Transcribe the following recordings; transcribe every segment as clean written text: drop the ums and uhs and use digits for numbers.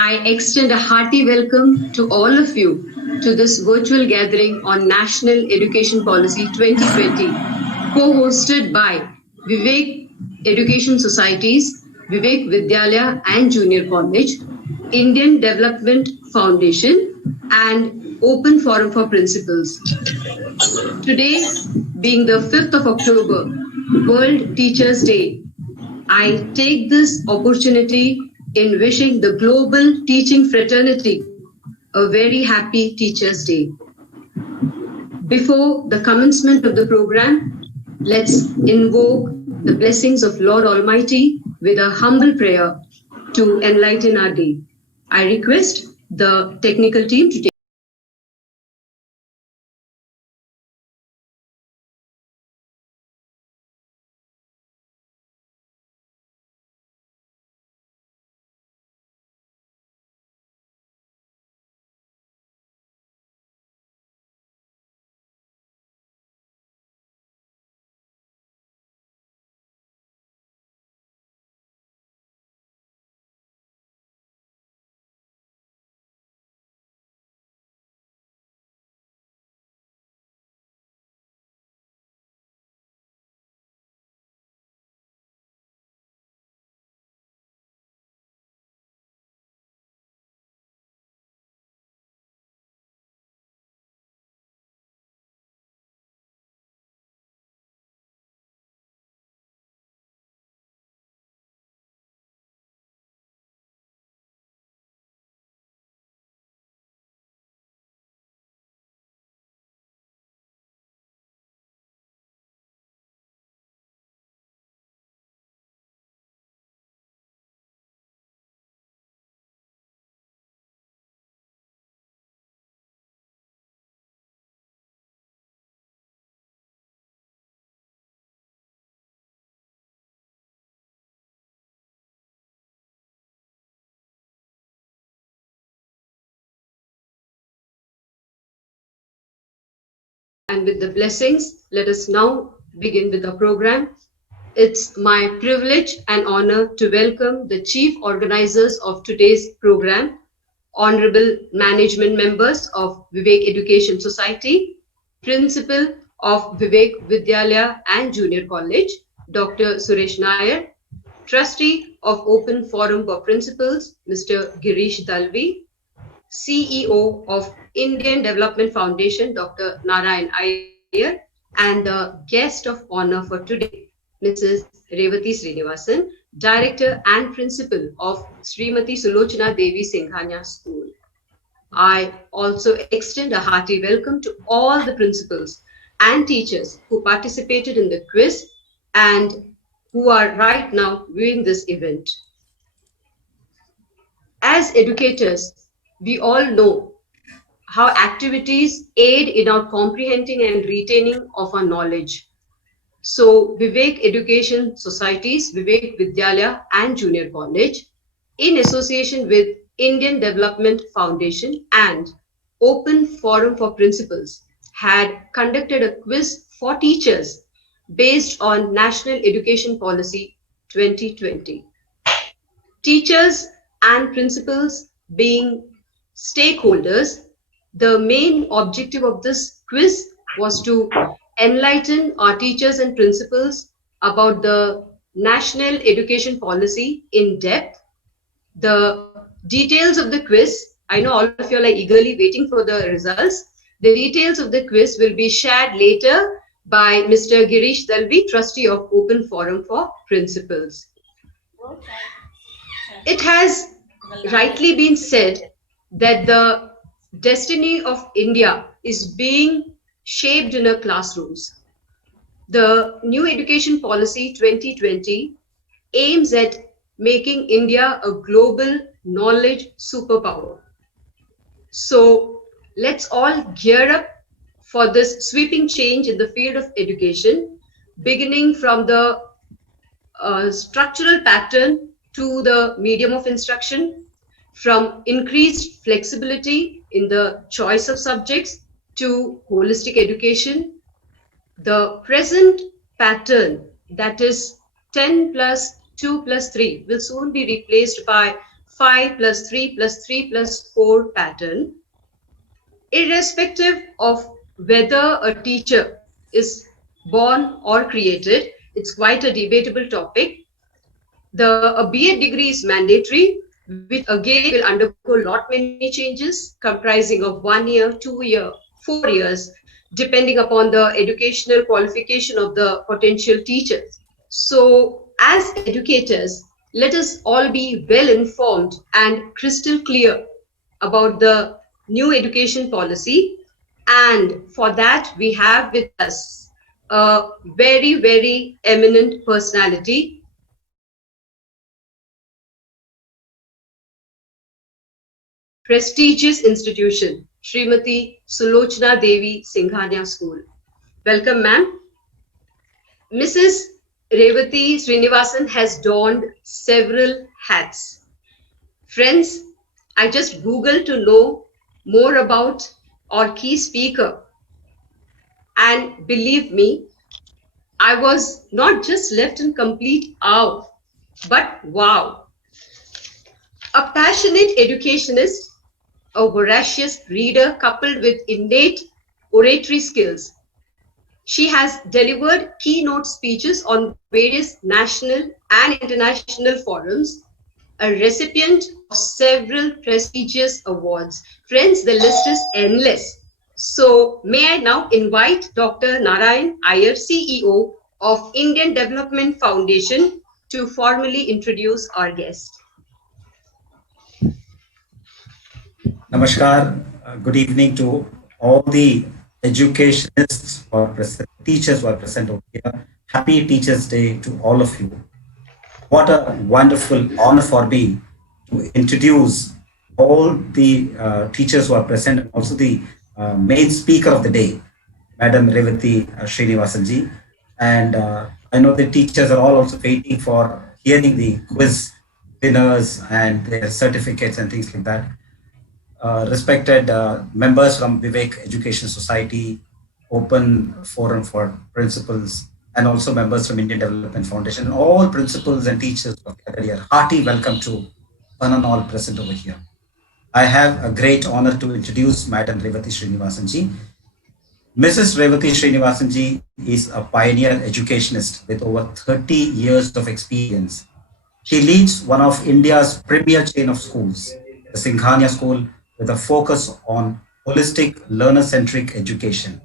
I extend a hearty welcome to all of you to this virtual gathering on National Education Policy 2020, co-hosted by Vivek Education Societies, Vivek Vidyalaya and Junior College, Indian Development Foundation, and Open Forum for Principals. Today, being the 5th of October, World Teachers' Day, I take this opportunity in wishing the global teaching fraternity a very happy Teachers' Day. Before the commencement of the program, let's invoke the blessings of Lord Almighty with a humble prayer to enlighten our day. I request the technical team to take. And with the blessings, let us now begin with the program. It's my privilege and honor to welcome the chief organizers of today's program, honorable management members of Vivek Education Society, principal of Vivek Vidyalaya and Junior College, Dr. Suresh Nair, trustee of Open Forum for Principals, Mr. Girish Dalvi, CEO of Indian Development Foundation, Dr. Narayan Iyer, and the guest of honor for today, Mrs. Revati Srinivasan, Director and Principal of Srimati Sulochana Devi Singhania School. I also extend a hearty welcome to all the principals and teachers who participated in the quiz and who are right now viewing this event. As educators, we all know how activities aid in our comprehending and retaining of our knowledge. So, Vivek Education Societies, Vivek Vidyalaya and Junior College, in association with Indian Development Foundation and Open Forum for Principals, had conducted a quiz for teachers based on National Education Policy 2020. Teachers and principals being stakeholders, the main objective of this quiz was to enlighten our teachers and principals about the national education policy in depth. The details of the quiz, I know all of you are like eagerly waiting for the results. The details of the quiz will be shared later by Mr. Girish Dalvi, trustee of Open Forum for Principals. It has rightly been said that the destiny of India is being shaped in our classrooms. The new education policy 2020 aims at making India a global knowledge superpower. So let's all gear up for this sweeping change in the field of education, beginning from the structural pattern to the medium of instruction, from increased flexibility in the choice of subjects to holistic education. The present pattern, that is 10 plus 2 plus 3, will soon be replaced by 5 plus 3 plus 3 plus 4 pattern, irrespective of whether a teacher is born or created. It's quite a debatable topic. A B.Ed degree is mandatory, which again will undergo lot many changes comprising of 1 year, 2 year, 4 years, depending upon the educational qualification of the potential teachers. So, as educators, let us all be well informed and crystal clear about the new education policy. And for that, we have with us a very, very eminent personality from a prestigious institution, Srimati Sulochana Devi Singhania School. Welcome, ma'am. Mrs. Revati Srinivasan has donned several hats. Friends, I just Googled to know more about our key speaker, and believe me, I was not just left in complete awe, but wow. A passionate educationist, a voracious reader coupled with innate oratory skills. She has delivered keynote speeches on various national and international forums, a recipient of several prestigious awards. Friends, the list is endless. So, may I now invite Dr. Narayan Iyer, CEO of Indian Development Foundation, to formally introduce our guest. Namaskar. Good evening to all the educationists or teachers who are present over here. Happy Teachers' Day to all of you. What a wonderful honor for me to introduce all the teachers who are present and also the main speaker of the day, Madam Revati Srinivasanji. And I know the teachers are all also waiting for hearing the quiz winners and their certificates and things like that. Respected members from Vivek Education Society, Open Forum for Principals, and also members from Indian Development Foundation, and all principals and teachers of gathered here. Hearty welcome to one and all present over here. I have a great honor to introduce Madam Revati Srinivasanji. Mrs. Revati Srinivasanji is a pioneer educationist with over 30 years of experience. She leads one of India's premier chain of schools, the Singhania School, with a focus on holistic, learner-centric education.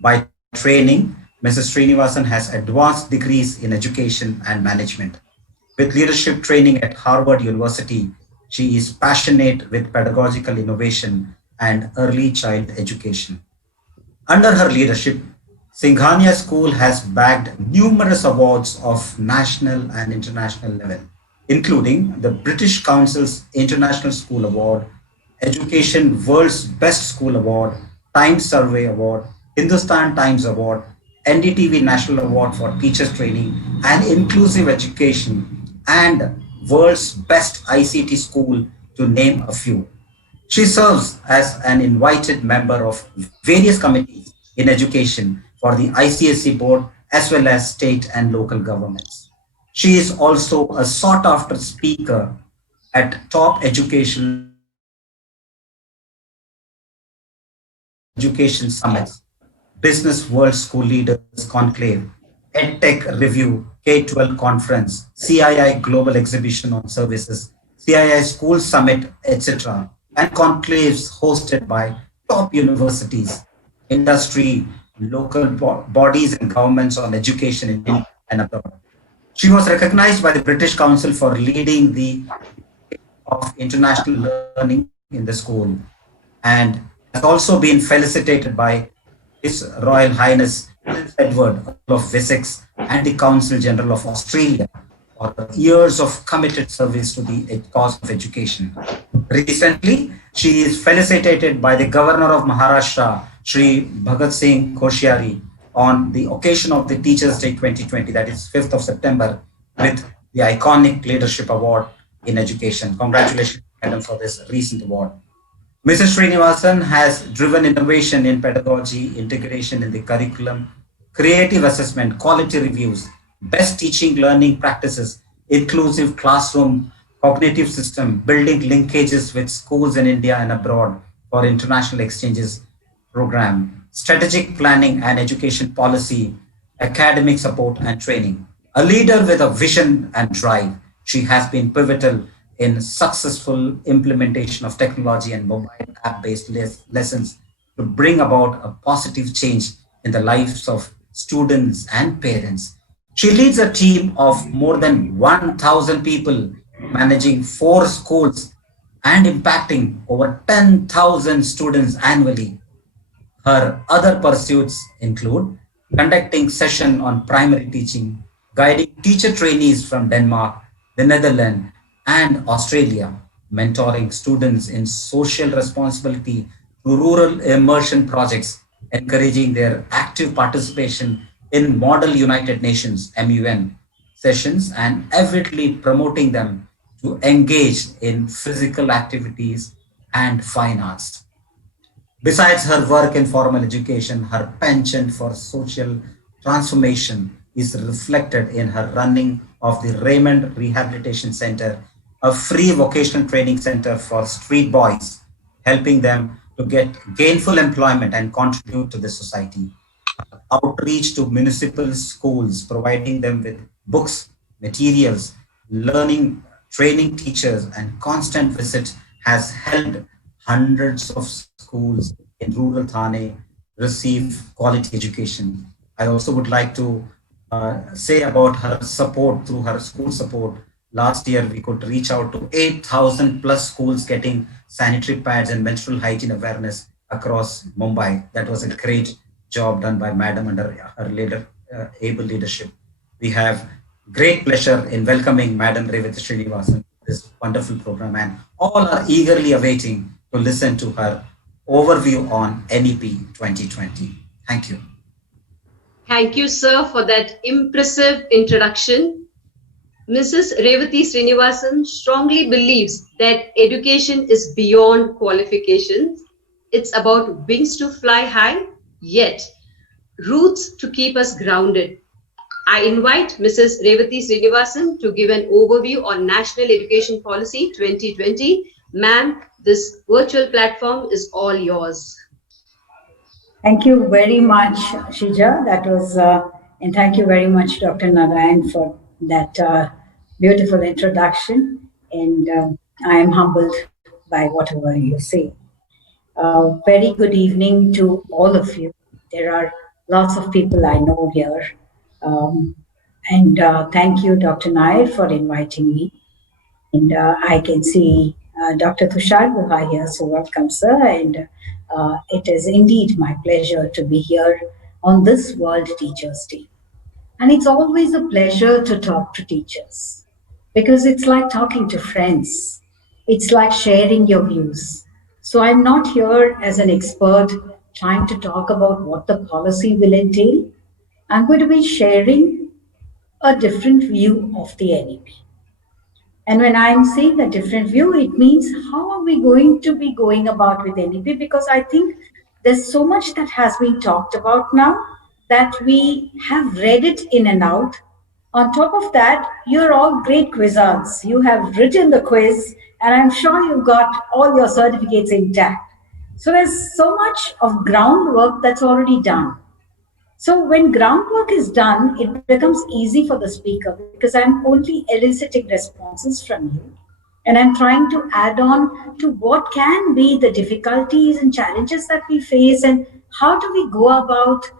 By training, Mrs. Srinivasan has advanced degrees in education and management. With leadership training at Harvard University, she is passionate with pedagogical innovation and early child education. Under her leadership, Singhania School has bagged numerous awards of national and international level, including the British Council's International School Award, Education World's Best School Award, Times Survey Award, Hindustan Times Award, NDTV National Award for Teachers Training and Inclusive Education, and World's Best ICT School, to name a few. She serves as an invited member of various committees in education for the ICSE board as well as state and local governments. She is also a sought after speaker at top education summits, education summits, Business World School Leaders Conclave, EdTech Review, K-12 Conference, CII Global Exhibition on Services, CII School Summit, etc., and conclaves hosted by top universities, industry, local bodies and governments on education in India and abroad. She was recognized by the British Council for leading the of international learning in the school and has also been felicitated by His Royal Highness Prince Edward, Earl of Wessex, and the Council General of Australia for years of committed service to the cause of education. Recently, she is felicitated by the Governor of Maharashtra, Sri Bhagat Singh Koshyari, on the occasion of the Teachers' Day 2020, that is 5th of September, with the iconic Leadership Award in Education. Congratulations, Madam, for this recent award. Mrs. Srinivasan has driven innovation in pedagogy, integration in the curriculum, creative assessment, quality reviews, best teaching learning practices, inclusive classroom cognitive system, building linkages with schools in India and abroad for international exchanges program, strategic planning and education policy, academic support and training. A leader with a vision and drive, she has been pivotal in successful implementation of technology and mobile app-based lessons to bring about a positive change in the lives of students and parents. She leads a team of more than 1,000 people, managing four schools and impacting over 10,000 students annually. Her other pursuits include conducting sessions on primary teaching, guiding teacher trainees from Denmark, the Netherlands, and Australia, mentoring students in social responsibility through rural immersion projects, encouraging their active participation in Model United Nations MUN sessions, and avidly promoting them to engage in physical activities and fine arts. Besides her work in formal education, her penchant for social transformation is reflected in her running of the Raymond Rehabilitation Center, a free vocational training center for street boys, helping them to get gainful employment and contribute to the society. Outreach to municipal schools, providing them with books, materials, learning, training teachers, and constant visits has helped hundreds of schools in rural Thane receive quality education. I also would like to say about her support through her school support. Last year, we could reach out to 8,000 plus schools getting sanitary pads and menstrual hygiene awareness across Mumbai. That was a great job done by Madam under her able leadership. We have great pleasure in welcoming Madam Revati Srinivasan to this wonderful program, and all are eagerly awaiting to listen to her overview on NEP 2020. Thank you. Thank you, sir, for that impressive introduction. Mrs. Revati Srinivasan strongly believes that education is beyond qualifications. It's about wings to fly high, yet roots to keep us grounded. I invite Mrs. Revati Srinivasan to give an overview on National Education Policy 2020. Ma'am, this virtual platform is all yours. Thank you very much, Shija. And thank you very much, Dr. Narayan, for that beautiful introduction. And I am humbled by whatever you say. Very good evening to all of you. There are lots of people I know here. Um, and thank you, Dr. Nair, for inviting me. And I can see Dr. Tushar Guha here, so welcome, sir. And it is indeed my pleasure to be here on this World Teachers' Day. And it's always a pleasure to talk to teachers because it's like talking to friends. It's like sharing your views. So I'm not here as an expert trying to talk about what the policy will entail. I'm going to be sharing a different view of the NEP. And when I'm saying a different view, it means how are we going to be going about with NEP? Because I think there's so much that has been talked about now that we have read it in and out. On top of that, you're all great quizzers. You have written the quiz, and I'm sure you've got all your certificates intact. So there's so much of groundwork that's already done. So when groundwork is done, it becomes easy for the speaker because I'm only eliciting responses from you. And I'm trying to add on to what can be the difficulties and challenges that we face and how do we go about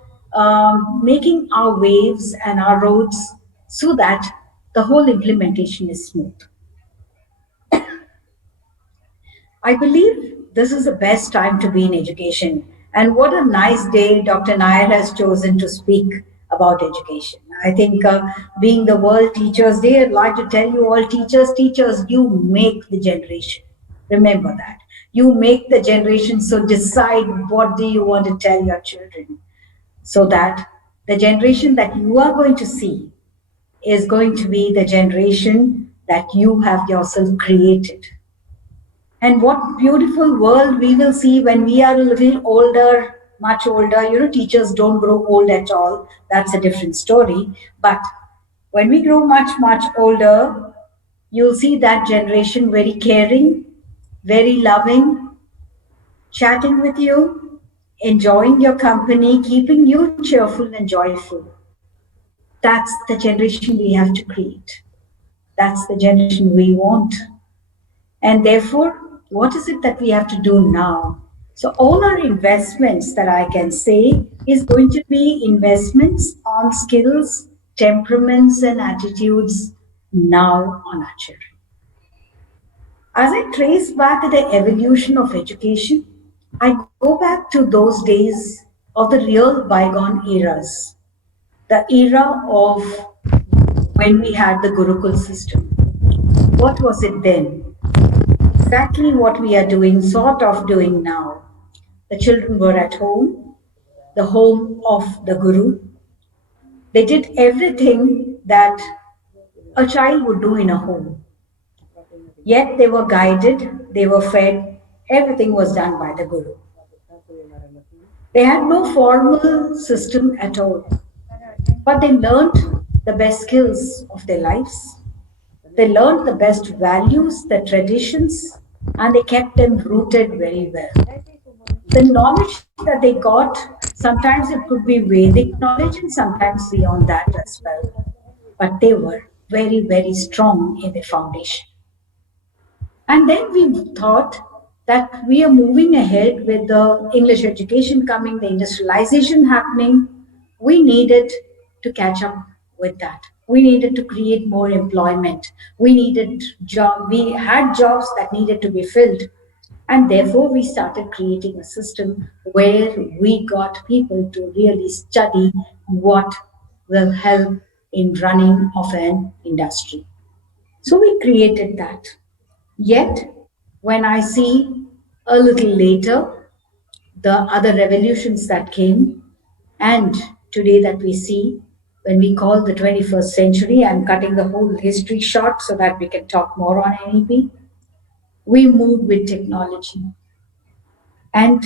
making our waves and our roads so that the whole implementation is smooth. I believe this is the best time to be in education. And what a nice day Dr. Nair has chosen to speak about education. I think being the World Teachers Day, I'd like to tell you all teachers, you make the generation. Remember that. You make the generation, so decide what do you want to tell your children so that the generation that you are going to see is going to be the generation that you have yourself created. And what beautiful world we will see when we are a little older, much older. You know, teachers don't grow old at all. That's a different story. But when we grow much, much older, You'll see that generation very caring, very loving, chatting with you, enjoying your company, keeping you cheerful and joyful. That's the generation we have to create. That's the generation we want. And therefore, what is it that we have to do now? So, all our investments that I can say is going to be investments on skills, temperaments, and attitudes now on our children. As I trace back the evolution of education, I go back to those days of the real bygone eras, the era of when we had the Gurukul system. What was it then? Exactly what we are doing, sort of doing now. The children were at home, the home of the Guru. They did everything that a child would do in a home. Yet they were guided, they were fed, everything was done by the Guru. They had no formal system at all, but they learned the best skills of their lives. They learned the best values, the traditions, and they kept them rooted very well. The knowledge that they got, sometimes it could be Vedic knowledge and sometimes beyond that as well. But they were very, very strong in their foundation. And then we thought that we are moving ahead with the English education coming, the industrialization happening. We needed to catch up with that. We needed to create more employment. We had jobs that needed to be filled. And therefore, we started creating a system where we got people to really study what will help in running of an industry. So we created that. Yet, when I see a little later the other revolutions that came, and today that we see, when we call the 21st century, I'm cutting the whole history short so that we can talk more on NEP. We moved with technology. And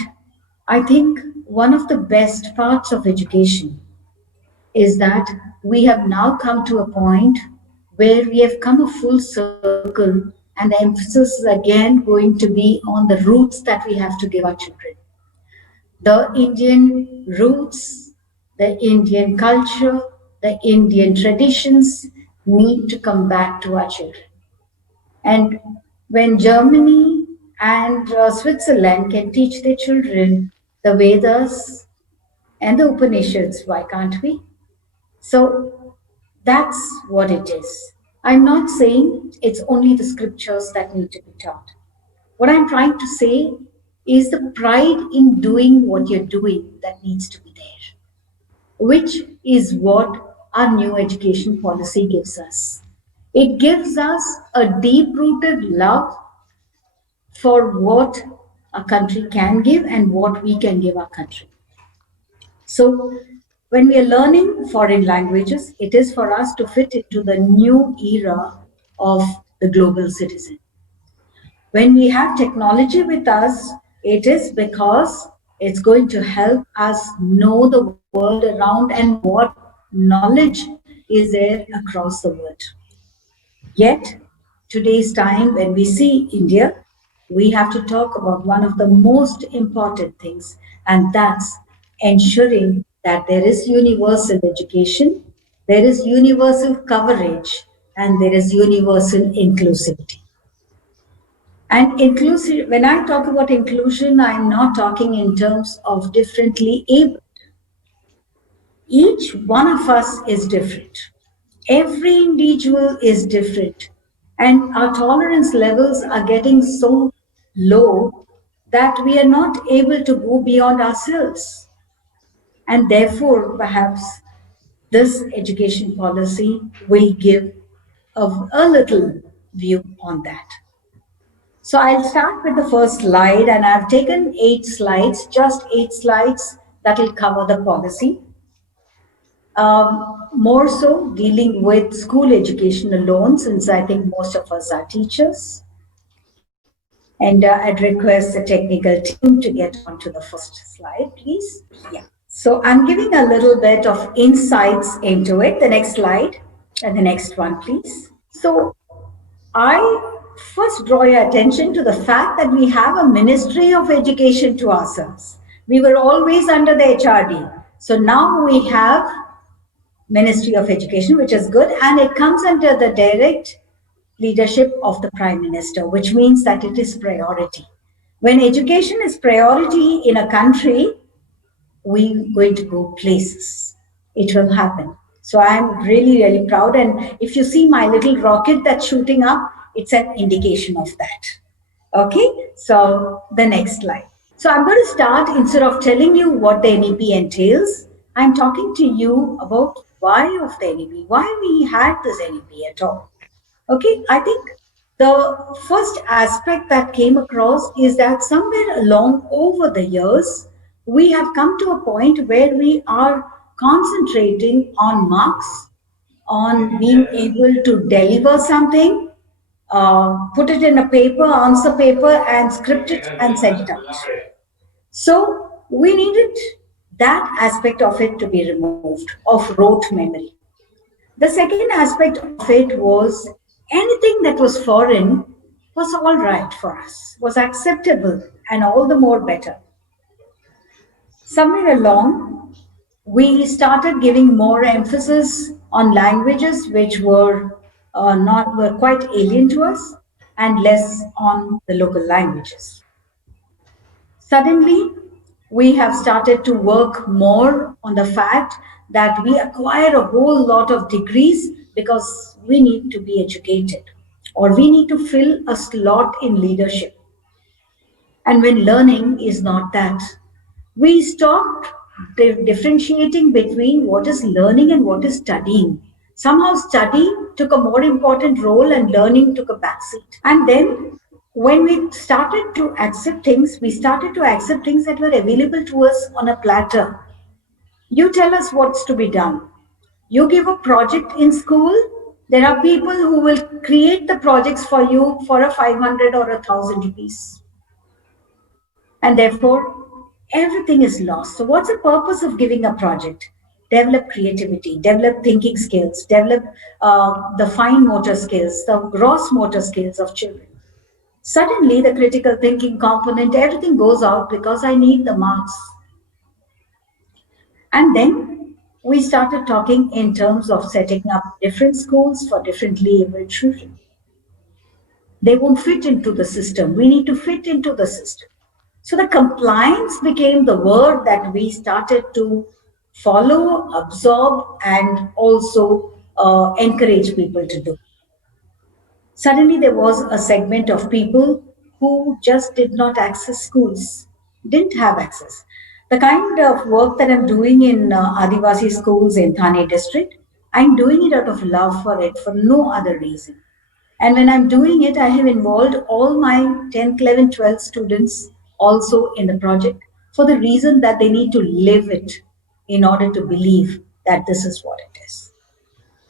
I think one of the best parts of education is that we have now come to a point where we have come a full circle, and the emphasis is again going to be on the roots that we have to give our children. The Indian roots, the Indian culture, the Indian traditions need to come back to our children. And when Germany and Switzerland can teach their children the Vedas and the Upanishads, why can't we? So that's what it is. I'm not saying it's only the scriptures that need to be taught. What I'm trying to say is the pride in doing what you're doing that needs to be there, which is what our new education policy gives us. It gives us a deep rooted love for what a country can give and what we can give our country. So, when we are learning foreign languages, it is for us to fit into the new era of the global citizen. When we have technology with us, it is because it's going to help us know the world around and what knowledge is there across the world. Yet, today's time, when we see India, we have to talk about one of the most important things, and that's ensuring that there is universal education, there is universal coverage, and there is universal inclusivity. And inclusive, when I talk about inclusion, I'm not talking in terms of differently able. Each one of us is different. Every individual is different. And our tolerance levels are getting so low that we are not able to go beyond ourselves. And therefore, perhaps this education policy will give a little view on that. So I'll start with the first slide, and I've taken 8 slides, just 8 slides that will cover the policy. More so dealing with school education alone, since I think most of us are teachers. And I'd request the technical team to get on to the first slide, please. Yeah. So I'm giving a little bit of insights into it. The next slide, and the next one, please. So I first draw your attention to the fact that we have a Ministry of Education to ourselves. We were always under the HRD. So now we have Ministry of Education, which is good, and it comes under the direct leadership of the Prime Minister, which means that it is priority. When education is priority in a country, we're going to go places. It will happen. So I'm really, really proud. And if you see my little rocket that's shooting up, it's an indication of that. Okay, so the next slide. So I'm going to start instead of telling you what the NEP entails, I'm talking to you about why of the NEP, why we had this NEP at all. Okay, I think the first aspect that came across is that somewhere along over the years, we have come to a point where we are concentrating on marks, on being able to deliver something, put it in a paper, answer paper, and script it and send it out. So we needed that aspect of it to be removed, of rote memory. The second aspect of it was anything that was foreign was all right for us, was acceptable, and all the more better. Somewhere along, we started giving more emphasis on languages which were quite alien to us, and less on the local languages. Suddenly, we have started to work more on the fact that we acquire a whole lot of degrees because we need to be educated or we need to fill a slot in leadership. And when learning is not that, we stopped differentiating between what is learning and what is studying. Somehow, study took a more important role and learning took a backseat. And then when we started to accept things, we started to accept things that were available to us on a platter. You tell us what's to be done. You give a project in school, there are people who will create the projects for you for a 500 or a 1000 rupees. And therefore, everything is lost. So, what's the purpose of giving a project? Develop creativity, develop thinking skills, develop the fine motor skills, the gross motor skills of children. Suddenly, the critical thinking component, everything goes out because I need the marks. And then we started talking in terms of setting up different schools for differently able children. They won't fit into the system. We need to fit into the system. So the compliance became the word that we started to follow, absorb, and also encourage people to do. Suddenly, there was a segment of people who just did not access schools, didn't have access. The kind of work that I'm doing in Adivasi schools in Thane district, I'm doing it out of love for it, for no other reason. And when I'm doing it, I have involved all my 10th, 11th, 12th students also in the project for the reason that they need to live it in order to believe that this is what it is.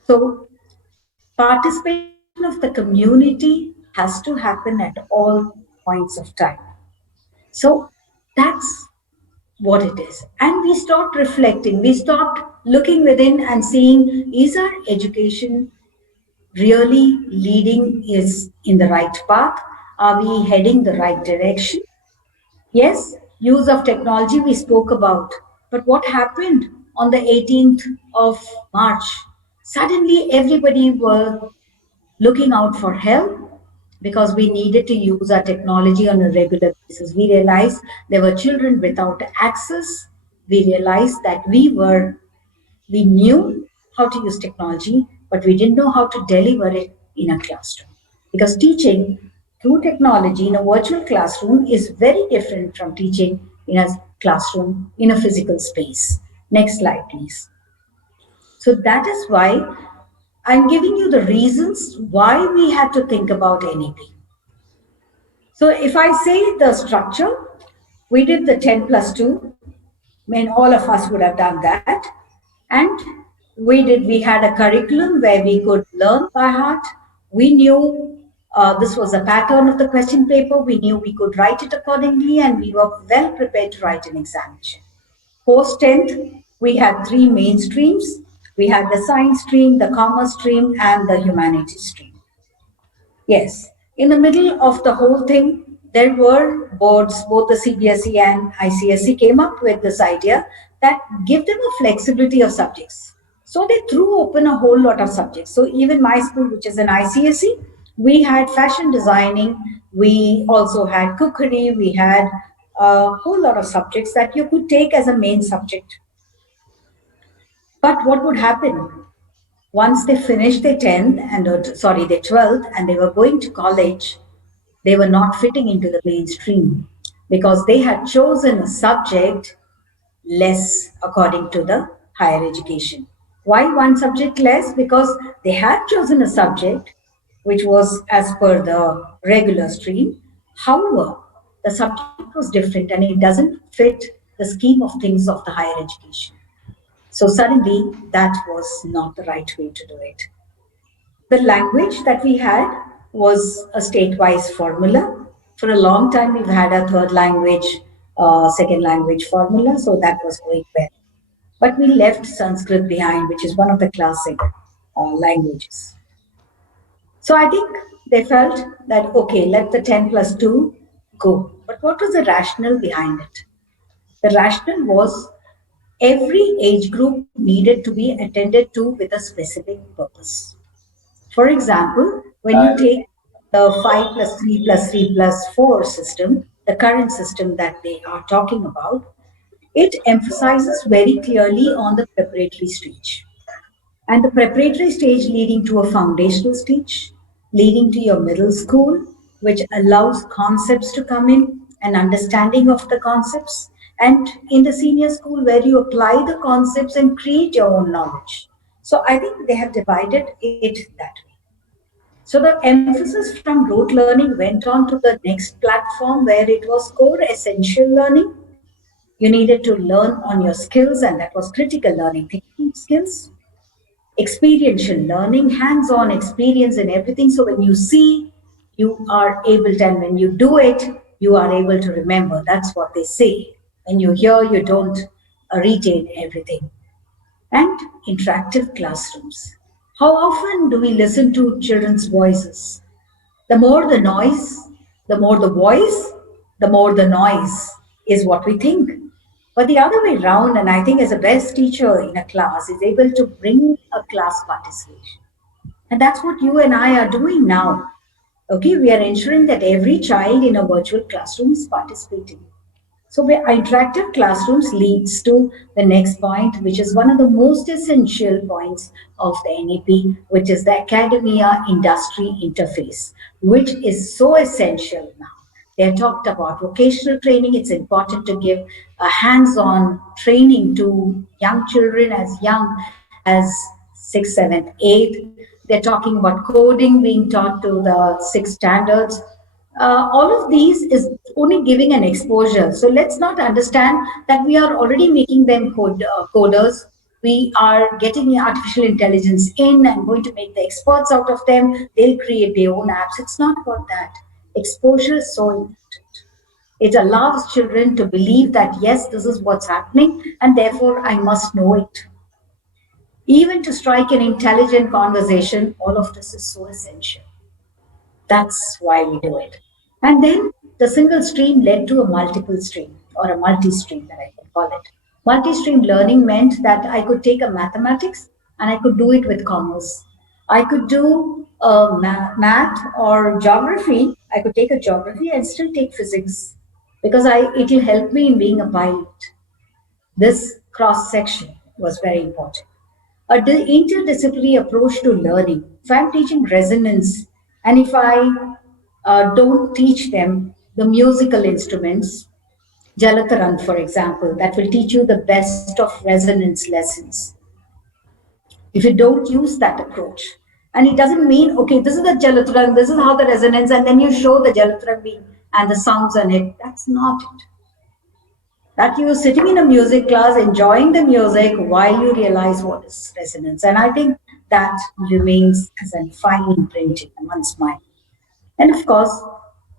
So, participation of the community has to happen at all points of time. So, that's what it is. And we stopped reflecting, we stopped looking within and seeing is our education really leading is in the right path? Are we heading the right direction? Yes, use of technology we spoke about. But what happened on the 18th of March? Suddenly everybody were looking out for help because we needed to use our technology on a regular basis. We realized there were children without access. We realized that we knew how to use technology, but we didn't know how to deliver it in a classroom. Because teaching through technology in a virtual classroom is very different from teaching in a classroom in a physical space. Next slide, please. So that is why I'm giving you the reasons why we had to think about NEP. So if I say the structure, we did the 10 plus 2. I mean, all of us would have done that. And we had a curriculum where we could learn by heart. We knew this was a pattern of the question paper. We knew we could write it accordingly, and we were well prepared to write an examination. Post 10th, we had three main streams. We had the science stream, the commerce stream, and the humanities stream. Yes. In the middle of the whole thing, there were boards, both the CBSE and ICSE came up with this idea that give them a flexibility of subjects. So they threw open a whole lot of subjects. So even my school, which is an ICSE, we had fashion designing, we also had cookery, we had a whole lot of subjects that you could take as a main subject. But what would happen? Once they finished their 10th and sorry, their 12th, and they were going to college, they were not fitting into the mainstream because they had chosen a subject less according to the higher education. Why one subject less? Because they had chosen a subject which was as per the regular stream. However, the subject was different and it doesn't fit the scheme of things of the higher education. So suddenly, that was not the right way to do it. The language that we had was a state-wise formula. For a long time, we've had a third language, second language formula, so that was going well. But we left Sanskrit behind, which is one of the classic languages. So I think they felt that, okay, let the 10 plus 2 go. But what was the rationale behind it? The rationale was every age group needed to be attended to with a specific purpose. For example, when you take the 5 plus 3 plus 3 plus 4 system, the current system that they are talking about, it emphasizes very clearly on the preparatory stage. And the preparatory stage leading to a foundational stage, leading to your middle school, which allows concepts to come in, an understanding of the concepts, and in the senior school where you apply the concepts and create your own knowledge. So I think they have divided it that way. So the emphasis from rote learning went on to the next platform where it was core essential learning. You needed to learn on your skills, and that was critical learning, thinking skills, experiential learning, hands on experience in everything. So when you see, you are able to, and when you do it, you are able to remember. That's what they say. When you hear, you don't retain everything. And interactive classrooms. How often do we listen to children's voices? The more the noise, the more the voice, the more the noise is what we think. But the other way around, and I think as a best teacher in a class, is able to bring a class participation. And that's what you and I are doing now. Okay, we are ensuring that every child in a virtual classroom is participating. So interactive classrooms leads to the next point, which is one of the most essential points of the NEP, which is the academia industry interface, which is so essential now. They talked about vocational training. It's important to give a hands-on training to young children as young as sixth, seventh, eighth. They're talking about coding being taught to the sixth standards. All of these is only giving an exposure. So let's not understand that we are already making them coders. We are getting artificial intelligence in and going to make the experts out of them. They'll create their own apps. It's not about that. Exposure is so important. It allows children to believe that, yes, this is what's happening, and therefore I must know it. Even to strike an intelligent conversation, all of this is so essential. That's why we do it. And then the single stream led to a multiple stream or a multi stream that I can call it. Multi stream learning meant that I could take a mathematics and I could do it with commerce. I could do a math or geography. I could take a geography and still take physics because it will help me in being a pilot. This cross section was very important. A interdisciplinary approach to learning. If I'm teaching resonance and if I don't teach them the musical instruments, Jalataran, for example, that will teach you the best of resonance lessons. If you don't use that approach, and it doesn't mean, okay, this is the Jalataran, this is how the resonance, and then you show the Jalataran being and the sounds on it. That's not it. That you're sitting in a music class enjoying the music while you realize what is resonance. And I think that remains as a fine imprint in one's mind. And of course,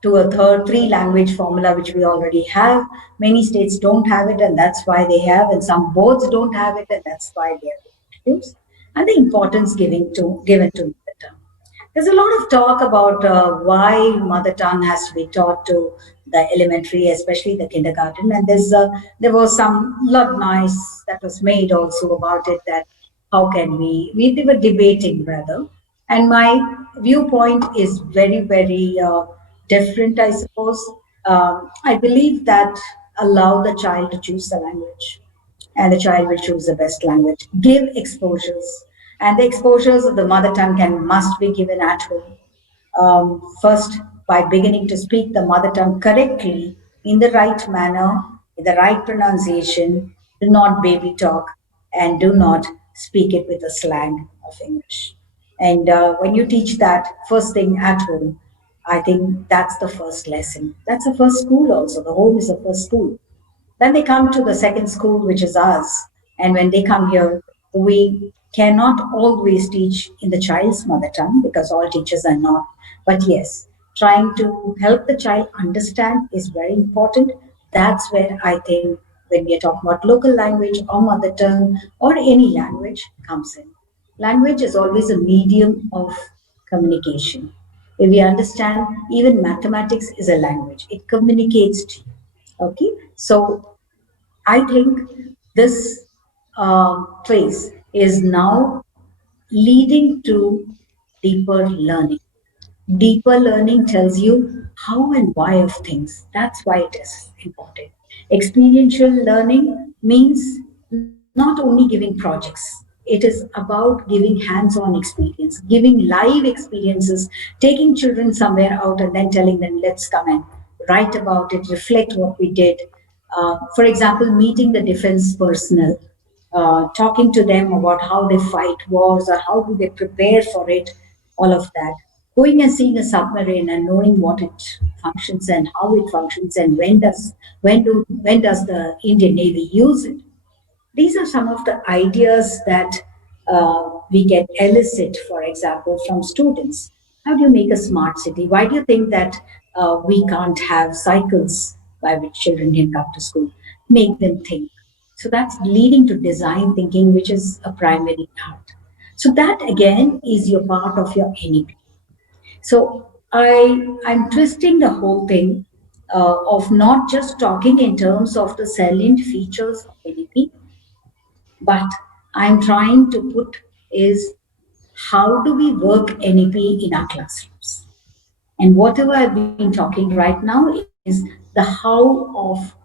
to a third three language formula, which we already have, many states don't have it, and that's why they have, and some boards don't have it, and that's why they are introduced. And the importance given to the term. There's a lot of talk about why mother tongue has to be taught to the elementary, especially the kindergarten. And there was some lot nice that was made also about it, that how can we they were debating rather. And my viewpoint is very different, I suppose. I believe that allow the child to choose the language, and the child will choose the best language. Give exposures, and the exposures of the mother tongue can must be given at home. First, by beginning to speak the mother tongue correctly, in the right manner, in the right pronunciation. Do not baby talk, and do not speak it with a slang of English. And when you teach that first thing at home, I think that's the first lesson. That's the first school also. The home is the first school. Then they come to the second school, which is us. And when they come here, we cannot always teach in the child's mother tongue because all teachers are not. But yes, trying to help the child understand is very important. That's where I think when we are talking about local language or mother tongue or any language comes in. Language is always a medium of communication. If we understand, even mathematics is a language, it communicates to you. Okay, so I think this place is now leading to deeper learning. Deeper learning tells you how and why of things. That's why it is important. Experiential learning means not only giving projects, it is about giving hands on experience, giving live experiences, taking children somewhere out and then telling them, let's come and write about it, reflect what we did. For example, meeting the defense personnel, talking to them about how they fight wars or how do they prepare for it, all of that. Going and seeing a submarine and knowing what it functions and how it functions and when does the Indian Navy use it. These are some of the ideas that we can elicit, for example, from students. How do you make a smart city? Why do you think that we can't have cycles by which children can come to school? Make them think. So that's leading to design thinking, which is a primary art. So that again is your part of your NEP. So I'm twisting the whole thing of not just talking in terms of the salient features of NEP, but I'm trying to put is how do we work NEP in our classrooms? And whatever I've been talking right now is the how of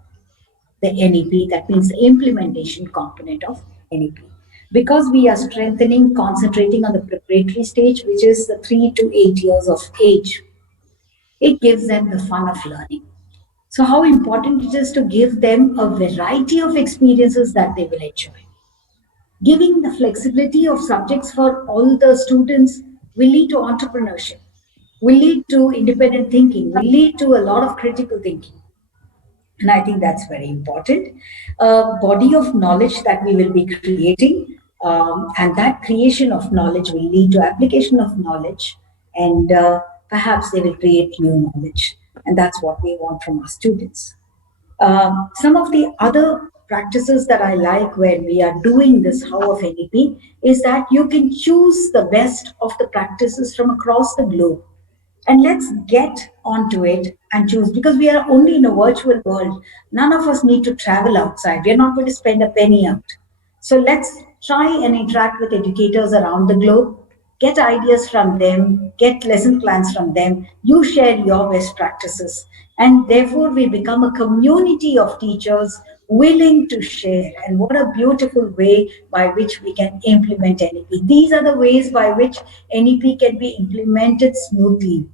the NEP, that means the implementation component of NEP. Because we are strengthening, concentrating on the preparatory stage, which is the 3 to 8 years of age, it gives them the fun of learning. So, how important it is to give them a variety of experiences that they will enjoy. Giving the flexibility of subjects for all the students will lead to entrepreneurship, will lead to independent thinking, will lead to a lot of critical thinking. And I think that's very important. A body of knowledge that we will be creating, and that creation of knowledge will lead to application of knowledge, and perhaps they will create new knowledge. And that's what we want from our students. Some of the other practices that I like when we are doing this How of NEP is that you can choose the best of the practices from across the globe. And let's get onto it and choose because we are only in a virtual world. None of us need to travel outside. We are not going to spend a penny out. So let's try and interact with educators around the globe, get ideas from them, get lesson plans from them. You share your best practices. And therefore, we become a community of teachers willing to share. And what a beautiful way by which we can implement NEP. These are the ways by which NEP can be implemented smoothly.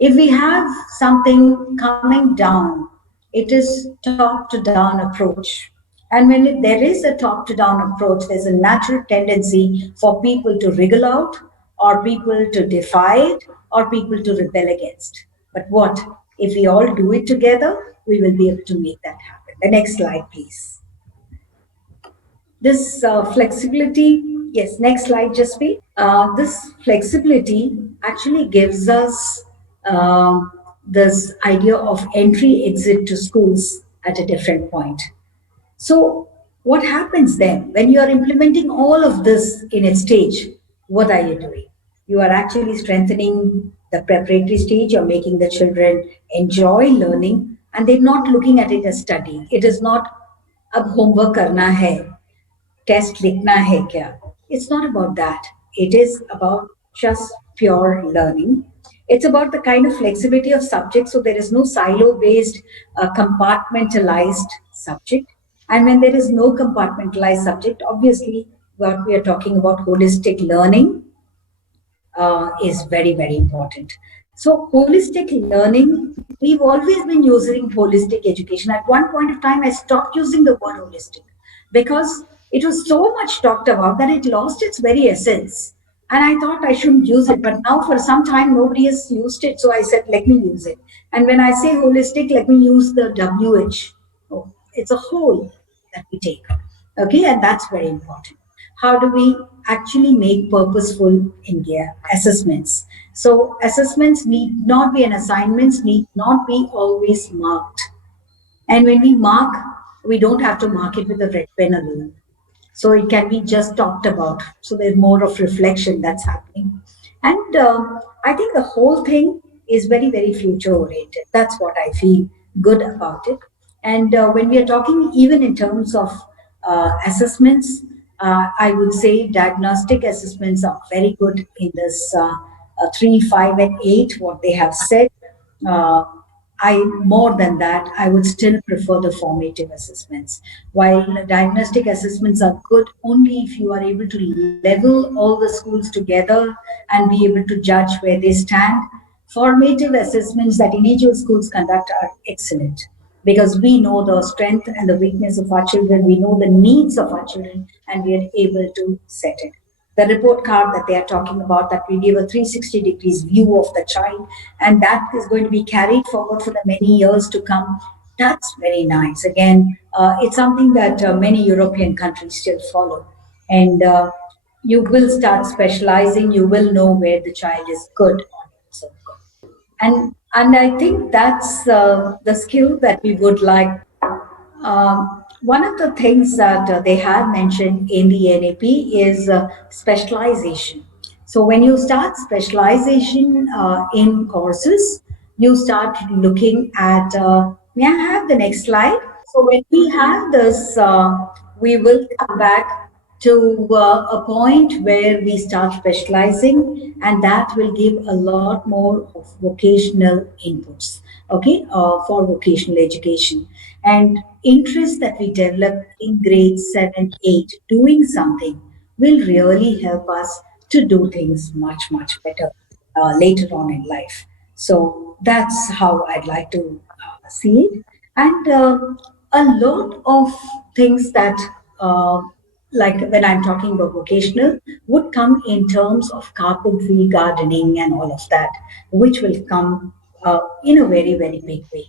If we have something coming down, it is top to down approach. And when there is a top to down approach, there's a natural tendency for people to wriggle out, or people to defy it, or people to rebel against. But what? If we all do it together, we will be able to make that happen. The next slide, please. This flexibility, yes, next slide, Jaspreet. This flexibility actually gives us this idea of entry exit to schools at a different point. So, what happens then when you are implementing all of this in its stage? What are you doing? You are actually strengthening the preparatory stage. You're making the children enjoy learning, and they're not looking at it as study. It is not अब homework करना है, test लिखना है क्या. It's not about that. It is about just pure learning. It's about the kind of flexibility of subject, so there is no silo based compartmentalized subject. And when there is no compartmentalized subject, obviously what we are talking about, holistic learning, is very, very important. So, holistic learning, we've always been using holistic education. At one point of time, I stopped using the word holistic because it was so much talked about that it lost its very essence. And I thought I shouldn't use it. But now, for some time, nobody has used it. So I said, let me use it. And when I say holistic, let me use the WH. Oh, it's a whole that we take. Okay, and that's very important. How do we actually make purposeful India assessments? So assessments need not be, and assignments need not be always marked. And when we mark, we don't have to mark it with a red pen alone. So it can be just talked about. So there's more of reflection that's happening. And I think the whole thing is very, very future oriented. That's what I feel good about it. And when we are talking, even in terms of assessments, I would say diagnostic assessments are very good in this 3, 5, and 8, what they have said. Uh, I more than that, I would still prefer the formative assessments. While diagnostic assessments are good only if you are able to level all the schools together and be able to judge where they stand, formative assessments that individual schools conduct are excellent because we know the strength and the weakness of our children, we know the needs of our children, and we are able to set it. The report card that they are talking about, that will give a 360 degrees view of the child, and that is going to be carried forward for the many years to come. That's very nice. Again, it's something that many European countries still follow. And you will start specializing, you will know where the child is good or not so good. And I think that's the skill that we would like. One of the things that they have mentioned in the NAP is specialization. So when you start specialization in courses, you start looking at. May I have the next slide? So when we have this, we will come back to a point where we start specializing, and that will give a lot more of vocational inputs, okay, for vocational education. And interest that we develop in grades 7, 8, doing something will really help us to do things much, much better later on in life. So that's how I'd like to see it. And a lot of things that, like when I'm talking about vocational, would come in terms of carpentry, gardening, and all of that, which will come in a very, very big way.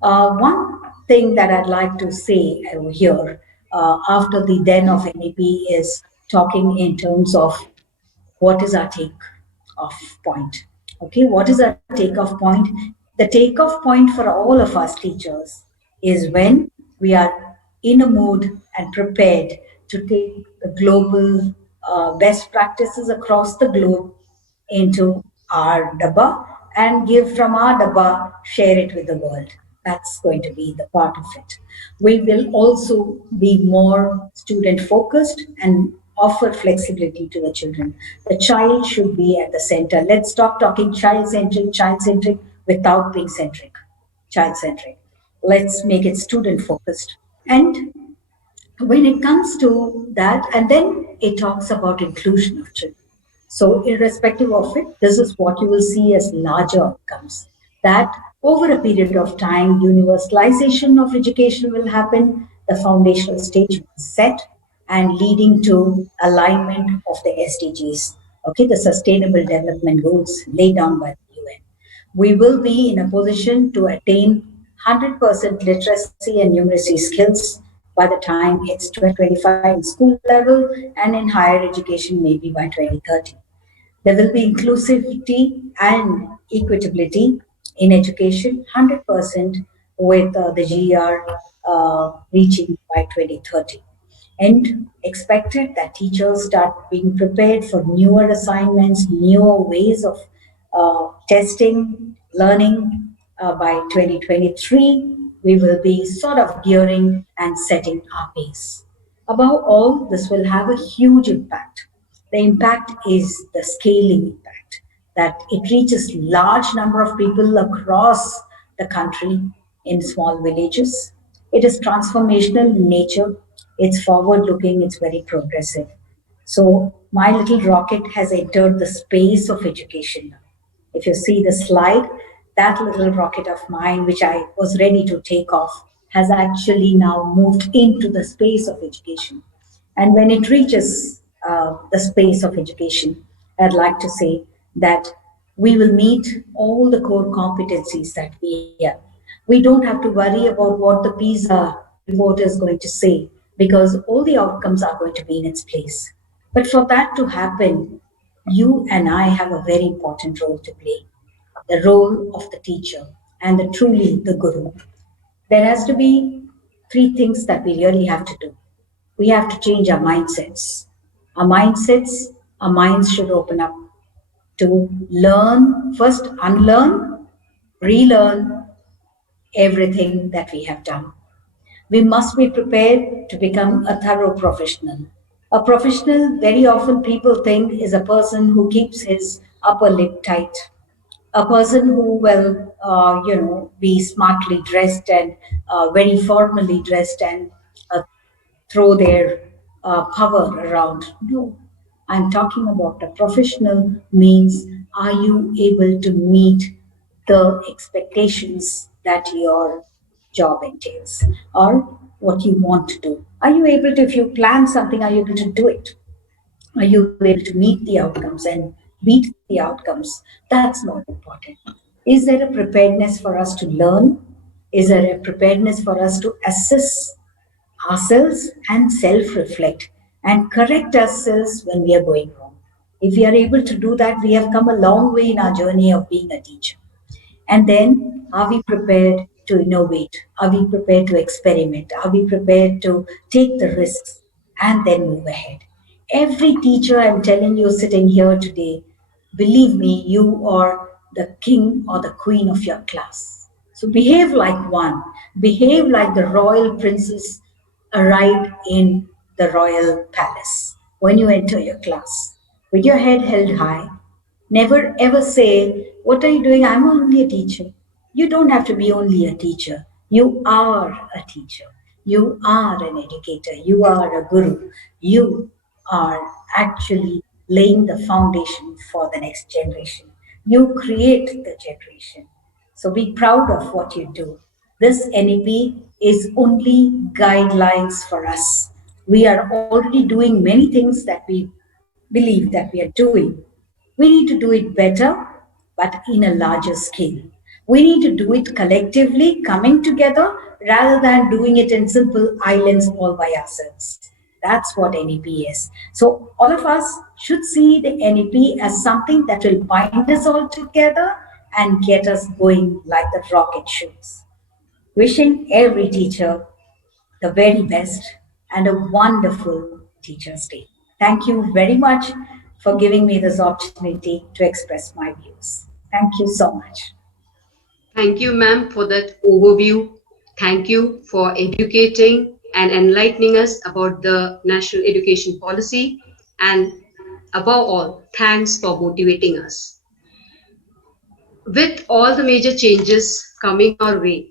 One thing that I'd like to say over here after the den of NEP is talking in terms of what is our take off point. Okay, what is our take-off point? The take-off point for all of us teachers is when we are in a mood and prepared to take the global best practices across the globe into our dabba and give from our dabba, share it with the world. That's going to be the part of it. We will also be more student focused and offer flexibility to the children. The child should be at the center. Let's stop talking child centric without being centric, child centric. Let's make it student focused. And when it comes to that, and then it talks about inclusion of children. So, irrespective of it, this is what you will see as larger outcomes. That over a period of time, universalization of education will happen, the foundational stage will set, and leading to alignment of the SDGs, okay, the Sustainable Development Goals laid down by the UN. We will be in a position to attain 100% literacy and numeracy skills by the time it's 2025 in school level, and in higher education maybe by 2030. There will be inclusivity and equitability in education 100% with the GR reaching by 2030. and expected that teachers start being prepared for newer assignments, newer ways of testing, learning. By 2023, we will be sort of gearing and setting our pace. Above all, this will have a huge impact. The impact is the scaling impact, that it reaches large number of people across the country in small villages. It is transformational in nature. It's forward looking. It's very progressive. So my little rocket has entered the space of education now. If you see the slide, that little rocket of mine, which I was ready to take off, has actually now moved into the space of education. And when it reaches the space of education, I'd like to say that we will meet all the core competencies that we have. We don't have to worry about what the PISA report is going to say because all the outcomes are going to be in its place. But for that to happen, you and I have a very important role to play, the role of the teacher and the truly the guru. There has to be three things that we really have to do. We have to change our mindsets. Our mindsets, our minds should open up to learn, first unlearn, relearn everything that we have done. We must be prepared to become a thorough professional. A professional, very often people think, is a person who keeps his upper lip tight, a person who will, be smartly dressed and very formally dressed and throw their power around. No, I'm talking about a professional means are you able to meet the expectations that your job entails or what you want to do? Are you able to, if you plan something, are you able to do it? Are you able to meet the outcomes and beat the outcomes? That's more important. Is there a preparedness for us to learn? Is there a preparedness for us to assess ourselves and self reflect and correct ourselves when we are going wrong? If we are able to do that, we have come a long way in our journey of being a teacher. And then, are we prepared to innovate? Are we prepared to experiment? Are we prepared to take the risks and then move ahead? Every teacher, I'm telling you, sitting here today, believe me, you are the king or the queen of your class. So behave like one, behave like the royal princess arrived in the royal palace when you enter your class, with your head held high. Never ever say, what are you doing? I'm only a teacher. You don't have to be only a teacher. You are a teacher. You are an educator. You are a guru. You are actually laying the foundation for the next generation. You create the generation. So be proud of what you do. This NEP is only guidelines for us. We are already doing many things that we believe that we are doing. We need to do it better, but in a larger scale. We need to do it collectively, coming together, rather than doing it in simple islands all by ourselves. That's what NEP is. So, all of us should see the NEP as something that will bind us all together and get us going like the rocket shoots. Wishing every teacher the very best and a wonderful Teachers' Day. Thank you very much for giving me this opportunity to express my views. Thank you so much. Thank you, ma'am, for that overview. Thank you for educating and enlightening us about the national education policy. And above all, thanks for motivating us. With all the major changes coming our way,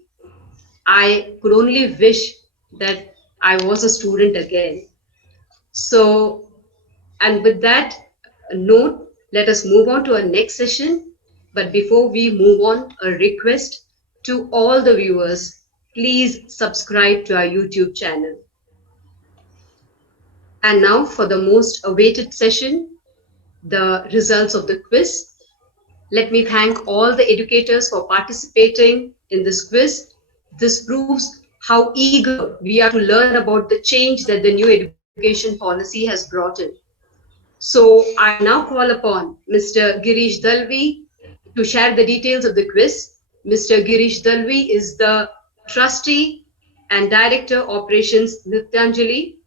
I could only wish that I was a student again. So, and with that note, let us move on to our next session. But before we move on, a request to all the viewers, please subscribe to our YouTube channel. And now for the most awaited session, the results of the quiz. Let me thank all the educators for participating in this quiz. This proves how eager we are to learn about the change that the new education policy has brought in. So I now call upon Mr. Girish Dalvi to share the details of the quiz. Mr. Girish Dalvi is the trustee and director operations Nityanjali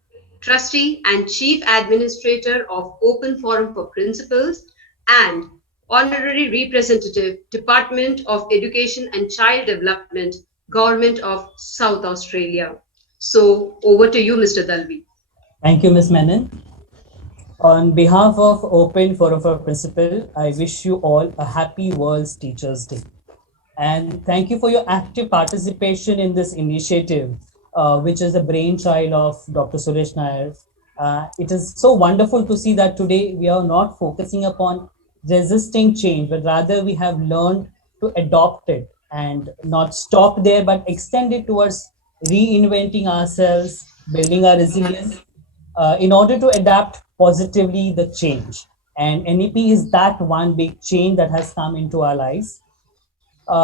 Trustee and Chief Administrator of Open Forum for Principals, and Honorary Representative, Department of Education and Child Development, Government of South Australia. So, over to you, Mr. Dalvi. Thank you, Ms. Menon. On behalf of Open Forum for Principal, I wish you all a happy World's Teachers' Day. And thank you for your active participation in this initiative, which is the brainchild of Dr. Suresh Nair. It is so wonderful to see that today we are not focusing upon resisting change, but rather we have learned to adopt it and not stop there, but extend it towards reinventing ourselves, building our resilience in order to adapt positively the change. And NEP is that one big change that has come into our lives.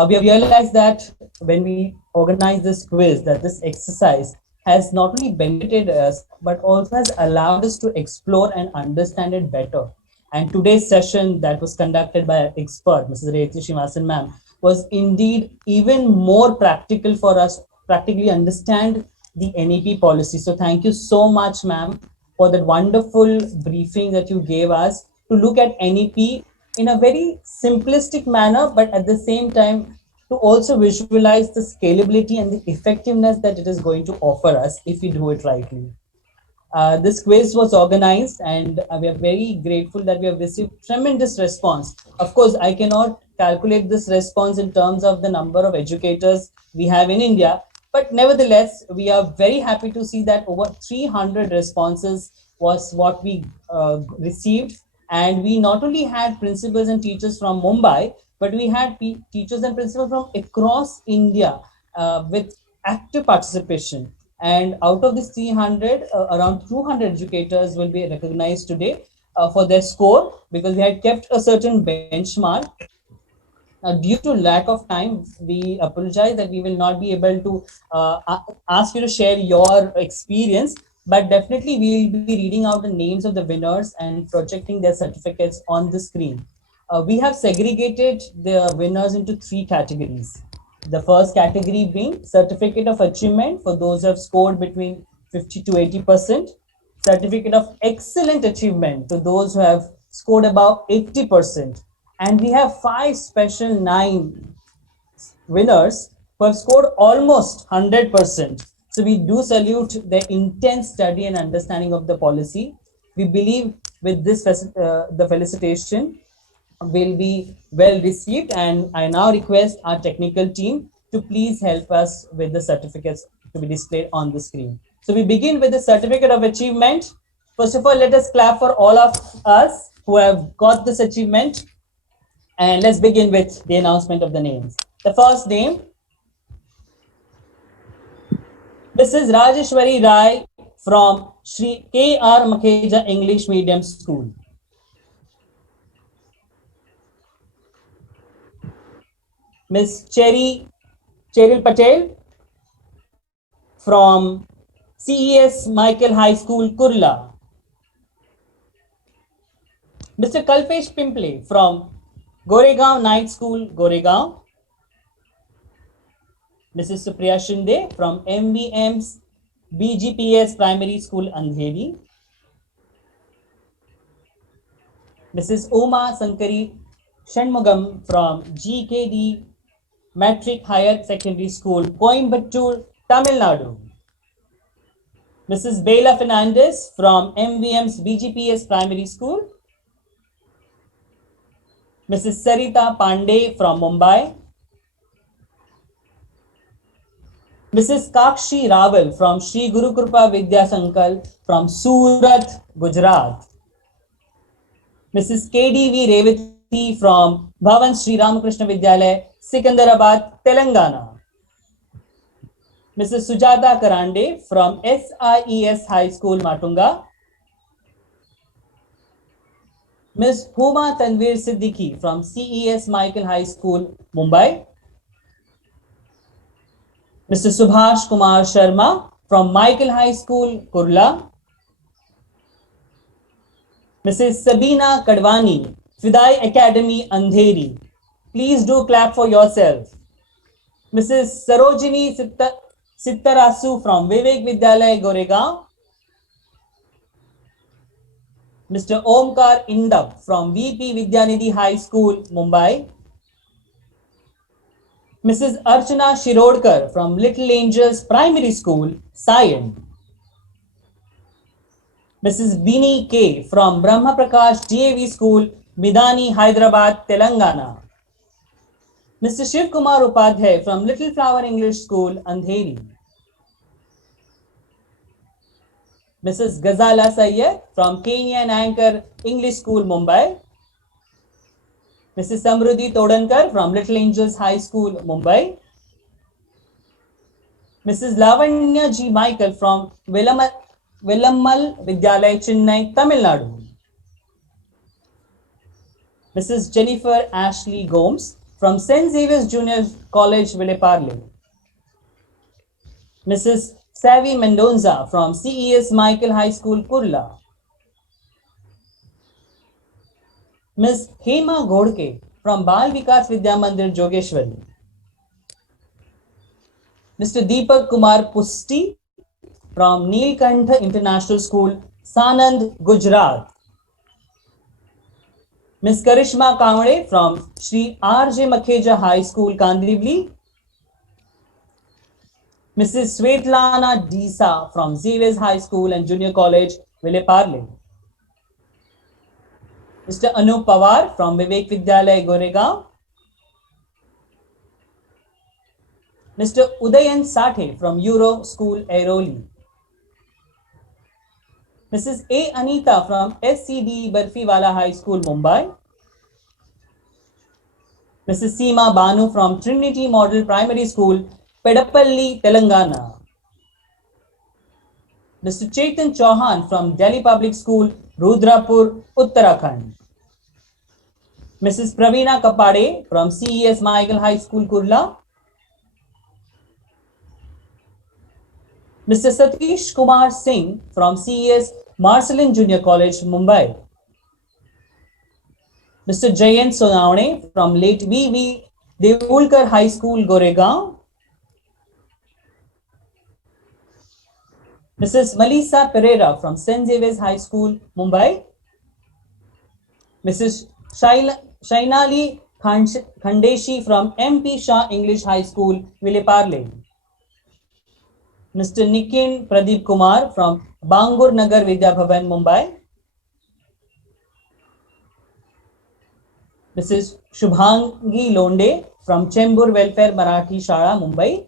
We have realized that when we organize this quiz, that this exercise has not only benefited us, but also has allowed us to explore and understand it better. And today's session that was conducted by an expert, Mrs. Reti Srivasan ma'am, was indeed even more practical for us, practically understand the NEP policy. So thank you so much, ma'am, for that wonderful briefing that you gave us to look at NEP in a very simplistic manner, but at the same time to also visualize the scalability and the effectiveness that it is going to offer us if we do it rightly. This quiz was organized, and we are very grateful that we have received tremendous response. Of course, I cannot calculate this response in terms of the number of educators we have in India, but nevertheless, we are very happy to see that over 300 responses was what we received. And we not only had principals and teachers from Mumbai, but we had teachers and principals from across India with active participation. And out of this 300, around 200 educators will be recognized today for their score, because we had kept a certain benchmark. Due to lack of time, we apologize that we will not be able to ask you to share your experience, but definitely we will be reading out the names of the winners and projecting their certificates on the screen. We have segregated the winners into three categories. The first category being certificate of achievement for those who have scored between 50 to 80%, certificate of excellent achievement to those who have scored above 80%. And we have five special nine winners who have scored almost 100%. So we do salute their intense study and understanding of the policy. We believe with this the felicitation will be well received, and I now request our technical team to please help us with the certificates to be displayed on the screen. So we begin with the certificate of achievement. First of all, let us clap for all of us who have got this achievement. And let's begin with the announcement of the names. The first name, Mrs. Rajeshwari Rai from Sri K.R. Makheja English Medium School. Ms. Cheryl Patel from CES Michael High School, Kurla. Mr. Kalpesh Pimple from Goregaon Night School, Goregaon. Mrs. Supriya Shinde from MVM's BGPS Primary School, Andheri. Mrs. Uma Sankari Shanmugam from GKD Matric Higher Secondary School, Coimbatore, Tamil Nadu. Mrs. Bela Fernandez from MVM's BGPS Primary School. Mrs. Sarita Pandey from Mumbai. Mrs. Kakshi Rawal from Sri Guru Krupa Vidya Sankal from Surat, Gujarat. Mrs. KDV Revati from Bhavan Sri Ramakrishna Vidyalaya, Sikandarabad, Telangana. Mrs. Sujata Karande from SIES High School, Matunga. Ms. Huma Tanvir Siddiqui from CES Michael High School, Mumbai. Mr. Subhash Kumar Sharma from Michael High School, Kurla. Mrs. Sabina Kadwani, Fidai Academy, Andheri. Please do clap for yourself. Mrs. Sarojini Sittarasu from Vivek Vidyalaya, Goregaon. Mr. Omkar Indap from VP Vidyanidhi High School, Mumbai. Mrs. Archana Shirodkar from Little Angels Primary School, Sion. Mrs. Bini K from Brahma Prakash DAV School, Midani, Hyderabad, Telangana. Mr. Shiv Kumar Upadhyay from Little Flower English School, Andheri. Mrs. Ghazala Sayyed from Kenya and Anchor English School, Mumbai. Mrs. Samruddhi Todankar from Little Angels High School, Mumbai. Mrs. Lavanya G. Michael from Velammal Vidyalaya, Chennai, Tamil Nadu. Mrs. Jennifer Ashley Gomes from St. Xavier's Junior College, Villeparle. Mrs. Savi Mendonza from CES Michael High School, Kurla. Ms. Hema Godke from Bal Vikas Vidya Mandir, Jogeshwari. Mr. Deepak Kumar Pusti from Neelkantha International School, Sanand, Gujarat. Ms. Karishma Kamade from Sri R.J. Makheja High School, Kandivli. Mrs. Svetlana Disa from Xavier's High School and Junior College, Villeparle. Mr. Anup Pawar from Vivek Vidyalaya, Goregaon. Mr. Udayan Sathe from Euro School, Airoli. Mrs. A. Anita from SCD Barfiwala High School, Mumbai. Mrs. Seema Banu from Trinity Model Primary School, Pedapalli, Telangana. Mr. Chetan Chauhan from Delhi Public School, Rudrapur, Uttarakhand. Mrs. Praveena Kapade from CES Michael High School, Kurla. Mr. Satish Kumar Singh from CES Marcelin Junior College, Mumbai. Mr. Jayant Sonawane from late V.V. Devulkar High School, Goregaon. Mrs. Melissa Pereira from St. Xavier's High School, Mumbai. Mrs. Shainali Khandeshi from MP Shah English High School, Villeparle. Mr. Nikin Pradeep Kumar from Bangur Nagar Vidya Bhavan, Mumbai. Mrs. Shubhangi Londe from Chembur Welfare Marathi Shala, Mumbai.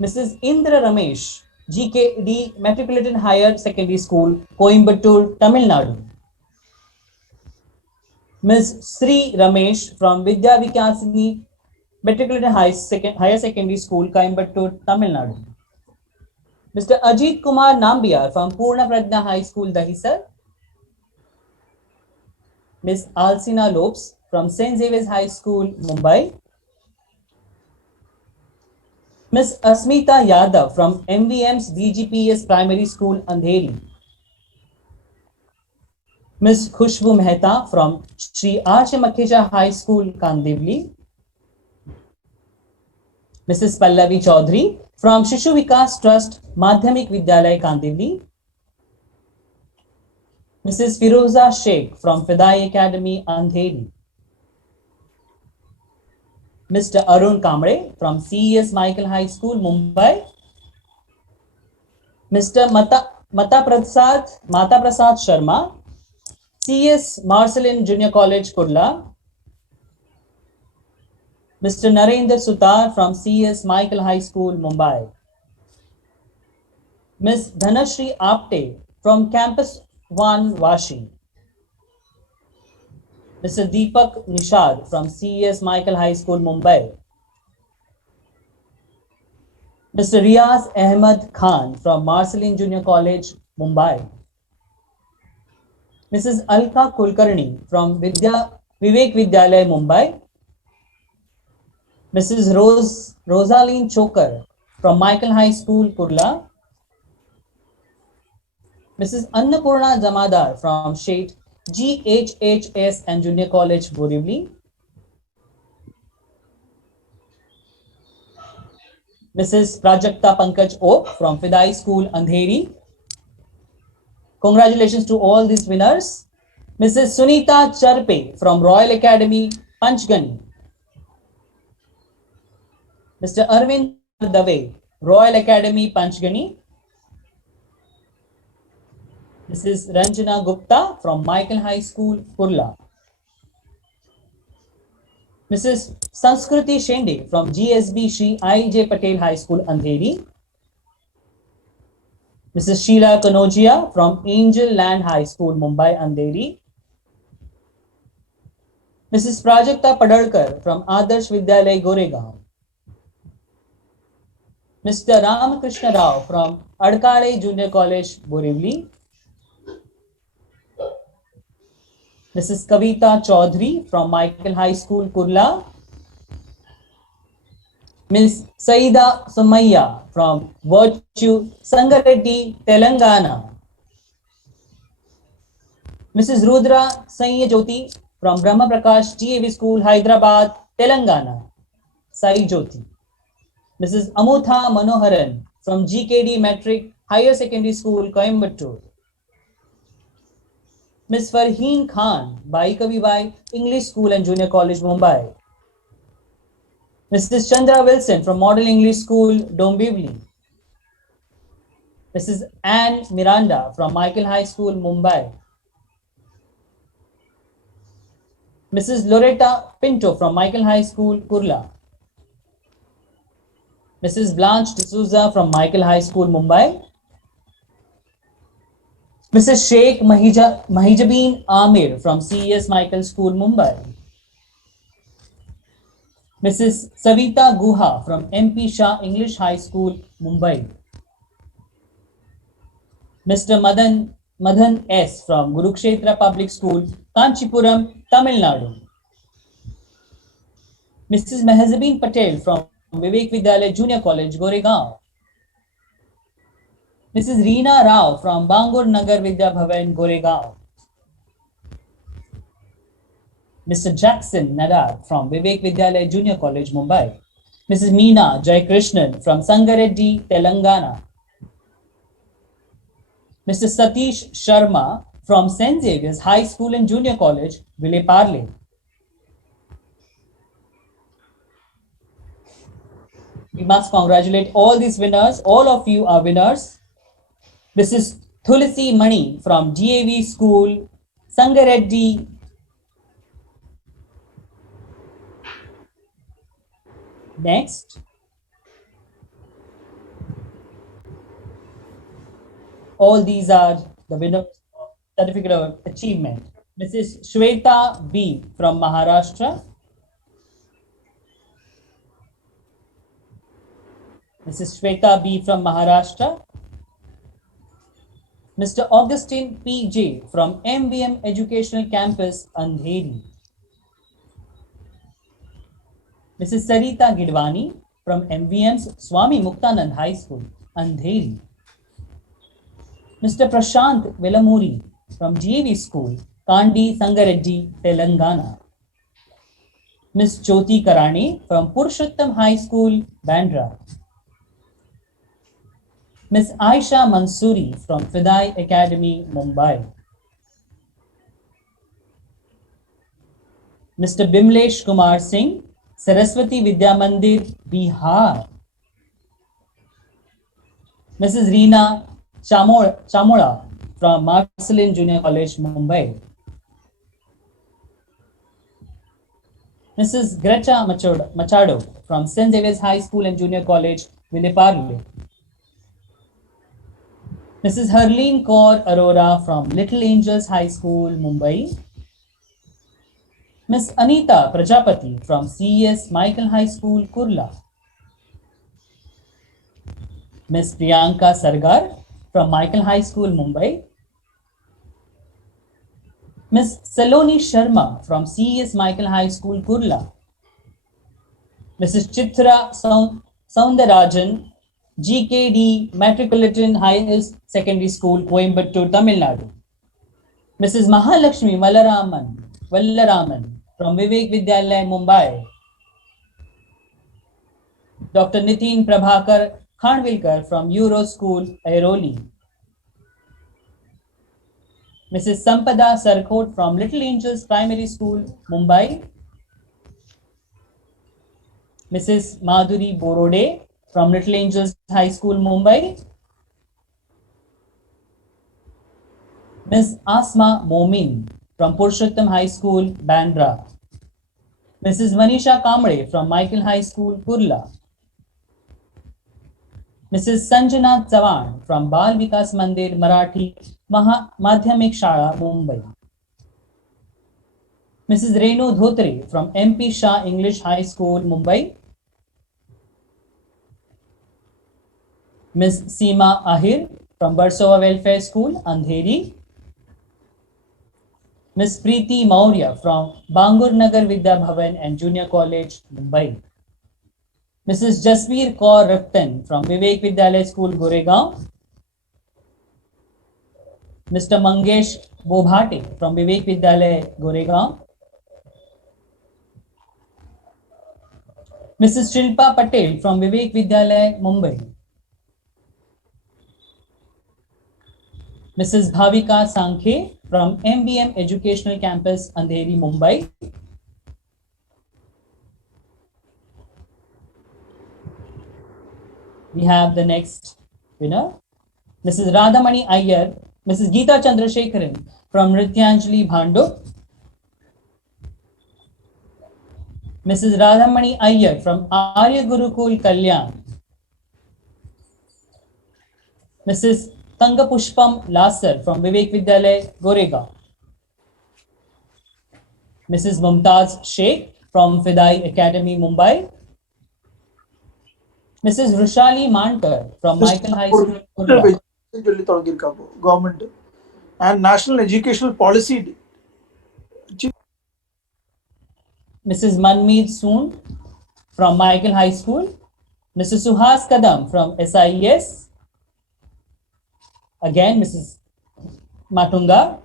Mrs. Indra Ramesh, GKD Matriculated Higher Secondary School, Coimbatore, Tamil Nadu. Ms. Sri Ramesh from Vidya Vikasini Matriculated Higher Secondary School, Coimbatore, Tamil Nadu. Mr. Ajit Kumar Nambiar from Purna Pradna High School, Dahisar. Ms. Alsina Lopes from St. Xavier's High School, Mumbai. Ms. Asmita Yadav from MVM's DGPS Primary School, Andheri. Ms. Khushbu Mehta from Sri R.J. Makheja High School, Kandivli. Mrs. Pallavi Chaudhary from Shishu Vikas Trust, Madhyamik Vidyalaya, Kandivli. Mrs. Firoza Sheikh from Fidai Academy, Andheri. Mr. Arun Kamre from CES Michael High School, Mumbai. Mr. Mata Prasad Sharma, CES Marcelin Junior College, Kurla. Mr. Narendra Sutar from CES Michael High School, Mumbai. Ms. Dhanashri Apte from Campus 1, Vashi. Mr. Deepak Nishad from CES Michael High School, Mumbai. Mr. Riaz Ahmed Khan from Marcelin Junior College, Mumbai. Mrs. Alka Kulkarni from Vivek Vidyalaya, Mumbai. Mrs. Rosaline Chokar from Michael High School, Kurla. Mrs. Annapurna Jamadar from Shade GHHS and Junior College, Borivali. Mrs. Prajakta Pankaj Oak from Fidai School, Andheri. Congratulations to all these winners. Mrs. Sunita Charpe from Royal Academy, Panchgani. Mr. Arvind Kumar Dave, Royal Academy, Panchgani. Mrs. Ranjana Gupta from Michael High School, Kurla. Mrs. Sanskriti Shende from GSB Shri I.J. Patel High School, Andheri. Mrs. Sheila Kanojia from Angel Land High School, Mumbai, Andheri. Mrs. Prajakta Padalkar from Adarsh Vidyalaya, Goregaon. Mr. Ramakrishna Rao from Adkale Junior College, Borivali. Mrs. Kavita Chaudhary from Michael High School, Kurla. Ms. Saida Sumaya from Virtue Sangareddy, Telangana. Mrs. Rudra Saiya Jyoti from Brahma Prakash TAV School, Hyderabad, Telangana. Sai Jyoti. Mrs. Amutha Manoharan from GKD Metric Higher Secondary School, Coimbatore. Ms. Farheen Khan, Bai Kavibai, English School and Junior College, Mumbai. Mrs. Chandra Wilson from Model English School, Dombivli. Mrs. Anne Miranda from Michael High School, Mumbai. Mrs. Loretta Pinto from Michael High School, Kurla. Mrs. Blanche D'Souza from Michael High School, Mumbai. Mrs. Sheikh Mahijabeen Amir from CES Michael School, Mumbai. Mrs. Savita Guha from MP Shah English High School, Mumbai. Mr. Madan S from Gurukshetra Public School, Kanchipuram, Tamil Nadu. Mrs. Mehzabeen Patel from Vivek Vidyalaya Junior College, Goregaon. Mrs. Reena Rao from Bangur Nagar Vidya Bhavan, Goregaon. Mr. Jackson Nadar from Vivek Vidyalaya Junior College, Mumbai. Mrs. Meena Jaikrishnan from Sangareddy, Telangana. Mr. Satish Sharma from St. Xavier's High School and Junior College, Vile-Parle. We must congratulate all these winners. All of you are winners. This is Tulasi Mani from DAV School, Sangareddy. Next. All these are the winners of Certificate of Achievement. Mrs. Shweta B from Maharashtra. Mrs. Shweta B from Maharashtra. Mr. Augustine P.J. from MVM Educational Campus, Andheri. Mrs. Sarita Gidwani from MVM's Swami Muktanand High School, Andheri. Mr. Prashant Velamuri from GAV School, Kandi Sangareddy, Telangana. Ms. Jyoti Karani from Purushottam High School, Bandra. Ms. Aisha Mansoori from Fidai Academy, Mumbai. Mr. Bimlesh Kumar Singh, Saraswati Vidya Mandir, Bihar. Mrs. Reena Chamola from Marcelin Junior College, Mumbai. Mrs. Grecha Machado from St. Xavier's High School and Junior College, Vile-Parle. Mrs. Harleen Kaur Arora from Little Angels High School, Mumbai. Ms. Anita Prajapati from CES Michael High School, Kurla. Ms. Priyanka Sargar from Michael High School, Mumbai. Ms. Saloni Sharma from CES Michael High School, Kurla. Mrs. Chitra Soundarajan, GKD Metropolitan High Secondary School, Coimbatore, Tamil Nadu. Mrs. Mahalakshmi Vallaraman from Vivek Vidyalaya, Mumbai. Dr. Nitin Prabhakar Khanvilkar from Euro School, Airoli. Mrs. Sampada Sarkot from Little Angels Primary School, Mumbai. Mrs. Madhuri Borode from Little Angels High School, Mumbai. Ms. Asma Momin from Purushottam High School, Bandra. Mrs. Manisha Kamre from Michael High School, Kurla. Mrs. Sanjana Chavan from Bal Vikas Mandir Marathi Madhyamik Shala, Mumbai. Mrs. Renu Dhotre from MP Shah English High School, Mumbai. Ms. Seema Ahir from Barsova Welfare School, Andheri. Ms. Preeti Maurya from Bangur Nagar Vidya Bhavan and Junior College, Mumbai. Mrs. Jasveer Kaur Raftan from Vivek Vidyalaya School, Goregaon. Mr. Mangesh Bobhate from Vivek Vidyalaya, Goregaon. Mrs. Shilpa Patel from Vivek Vidyalaya, Mumbai. Mrs. Bhavika Sankhe from MBM Educational Campus, Andheri, Mumbai. We have the next winner, Mrs. Radhamani Iyer, Mrs. Geeta Chandrasekharan from Nrityanjali Bhandup. Mrs. Radhamani Iyer from Arya Gurukul, Kalyan. Mrs. Tangapushpam Lasar from Vivek Vidyalaya, Goregaon. Mrs. Mumtaz Sheikh from Fidai Academy, Mumbai. Mrs. Rushali Mankar from Michael High School, Kurla. Government and National Educational Policy. Mrs. Manmeet Soon from Michael High School. Mrs. Suhas Kadam from SIES. Again, Mrs. Matunga.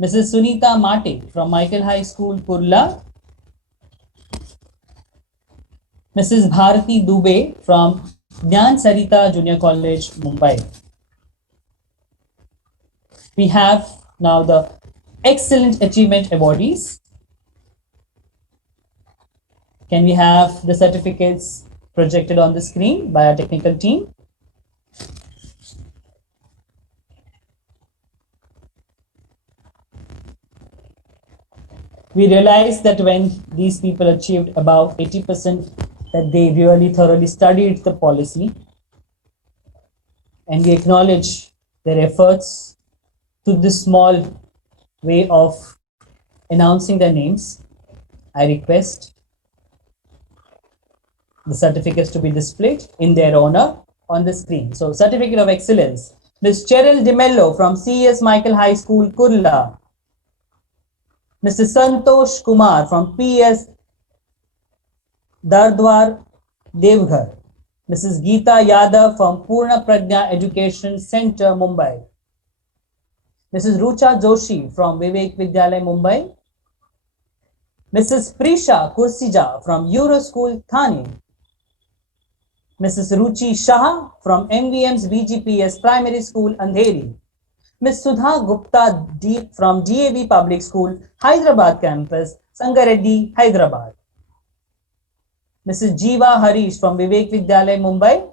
Mrs. Sunita Mate from Michael High School, Kurla. Mrs. Bharati Dubey from Gyan Sarita Junior College, Mumbai. We have now the Excellent Achievement Awardees. Can we have the certificates projected on the screen by our technical team? We realized that when these people achieved above 80%, that they really thoroughly studied the policy, and we acknowledge their efforts to this small way of announcing their names. I request the certificates to be displayed in their honor on the screen. So, Certificate of Excellence, Ms. Cheryl DeMello from CES Michael High School, Kurla. Mr. Santosh Kumar from PS Dardwar, Devghar. Mrs. Geeta Yadav from Purna Prajna Education Center, Mumbai. Mrs. Rucha Joshi from Vivek Vidyalaya, Mumbai. Mrs. Prisha Kursija from Euro School, Thane. Mrs. Ruchi Shah from MVM's BGPS Primary School, Andheri. Ms. Sudha Gupta from DAV Public School, Hyderabad Campus, Sangareddy, Hyderabad. Mrs. Jeeva Harish from Vivek Vidyalaya, Mumbai.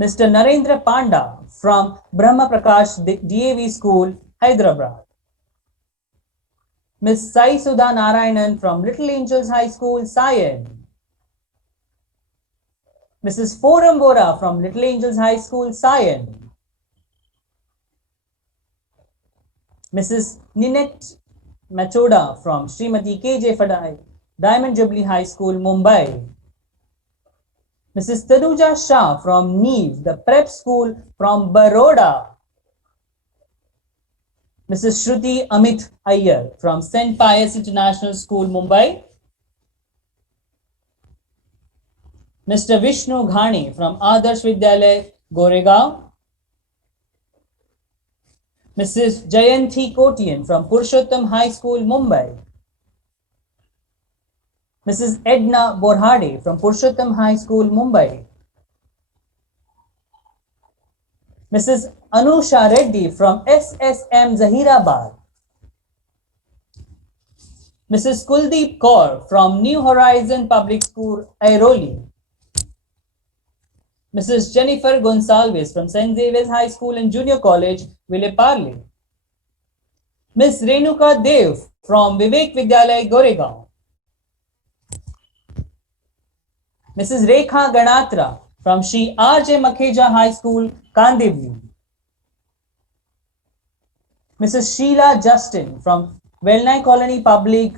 Mr. Narendra Panda from Brahma Prakash DAV School, Hyderabad. Ms. Sai Sudha Narayanan from Little Angels High School, Sion. Mrs. Foram Vora from Little Angels High School, Sion. Mrs. Ninette Machoda from Srimati KJ Fadai, Diamond Jubilee High School, Mumbai. Mrs. Tanuja Shah from Neve, the prep school from Baroda. Mrs. Shruti Amit Iyer from St. Pius International School, Mumbai. Mr. Vishnu Ghani from Adarsh Vidyalaya, Goregaon. Mrs. Jayanti Kotian from Purushottam High School, Mumbai. Mrs. Edna Borhade from Purushottam High School, Mumbai. Mrs. Anusha Reddy from SSM Zahirabad. Mrs. Kuldeep Kaur from New Horizon Public School, Airoli. Mrs. Jennifer Gonsalves from St. Xavier's High School and Junior College, Vileparle. Ms. Renuka Dev from Vivek Vidyalaya, Goregaon. Mrs. Rekha Ganatra from Shri R.J. Makheja High School, Kandivli. Mrs. Sheila Justin from Wellnai Colony Public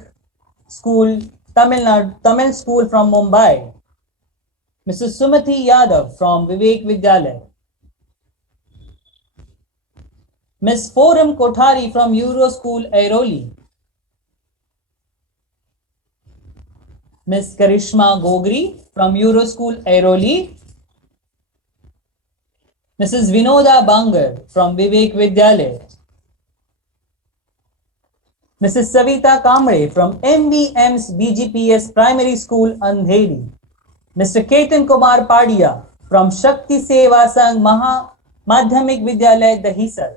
School, Tamil School from Mumbai. Mrs. Sumati Yadav from Vivek Vidyalaya. Ms. Forum Kothari from Euro School, Airoli. Ms. Karishma Gogri from Euro School, Airoli. Mrs. Vinoda Bangar from Vivek Vidyalaya. Mrs. Savita Kamre from MVM's BGPS Primary School, Andheri. Mr. Ketan Kumar Padia from Shakti Seva Sangh Madhyamik Vidyalaya, Dahisar.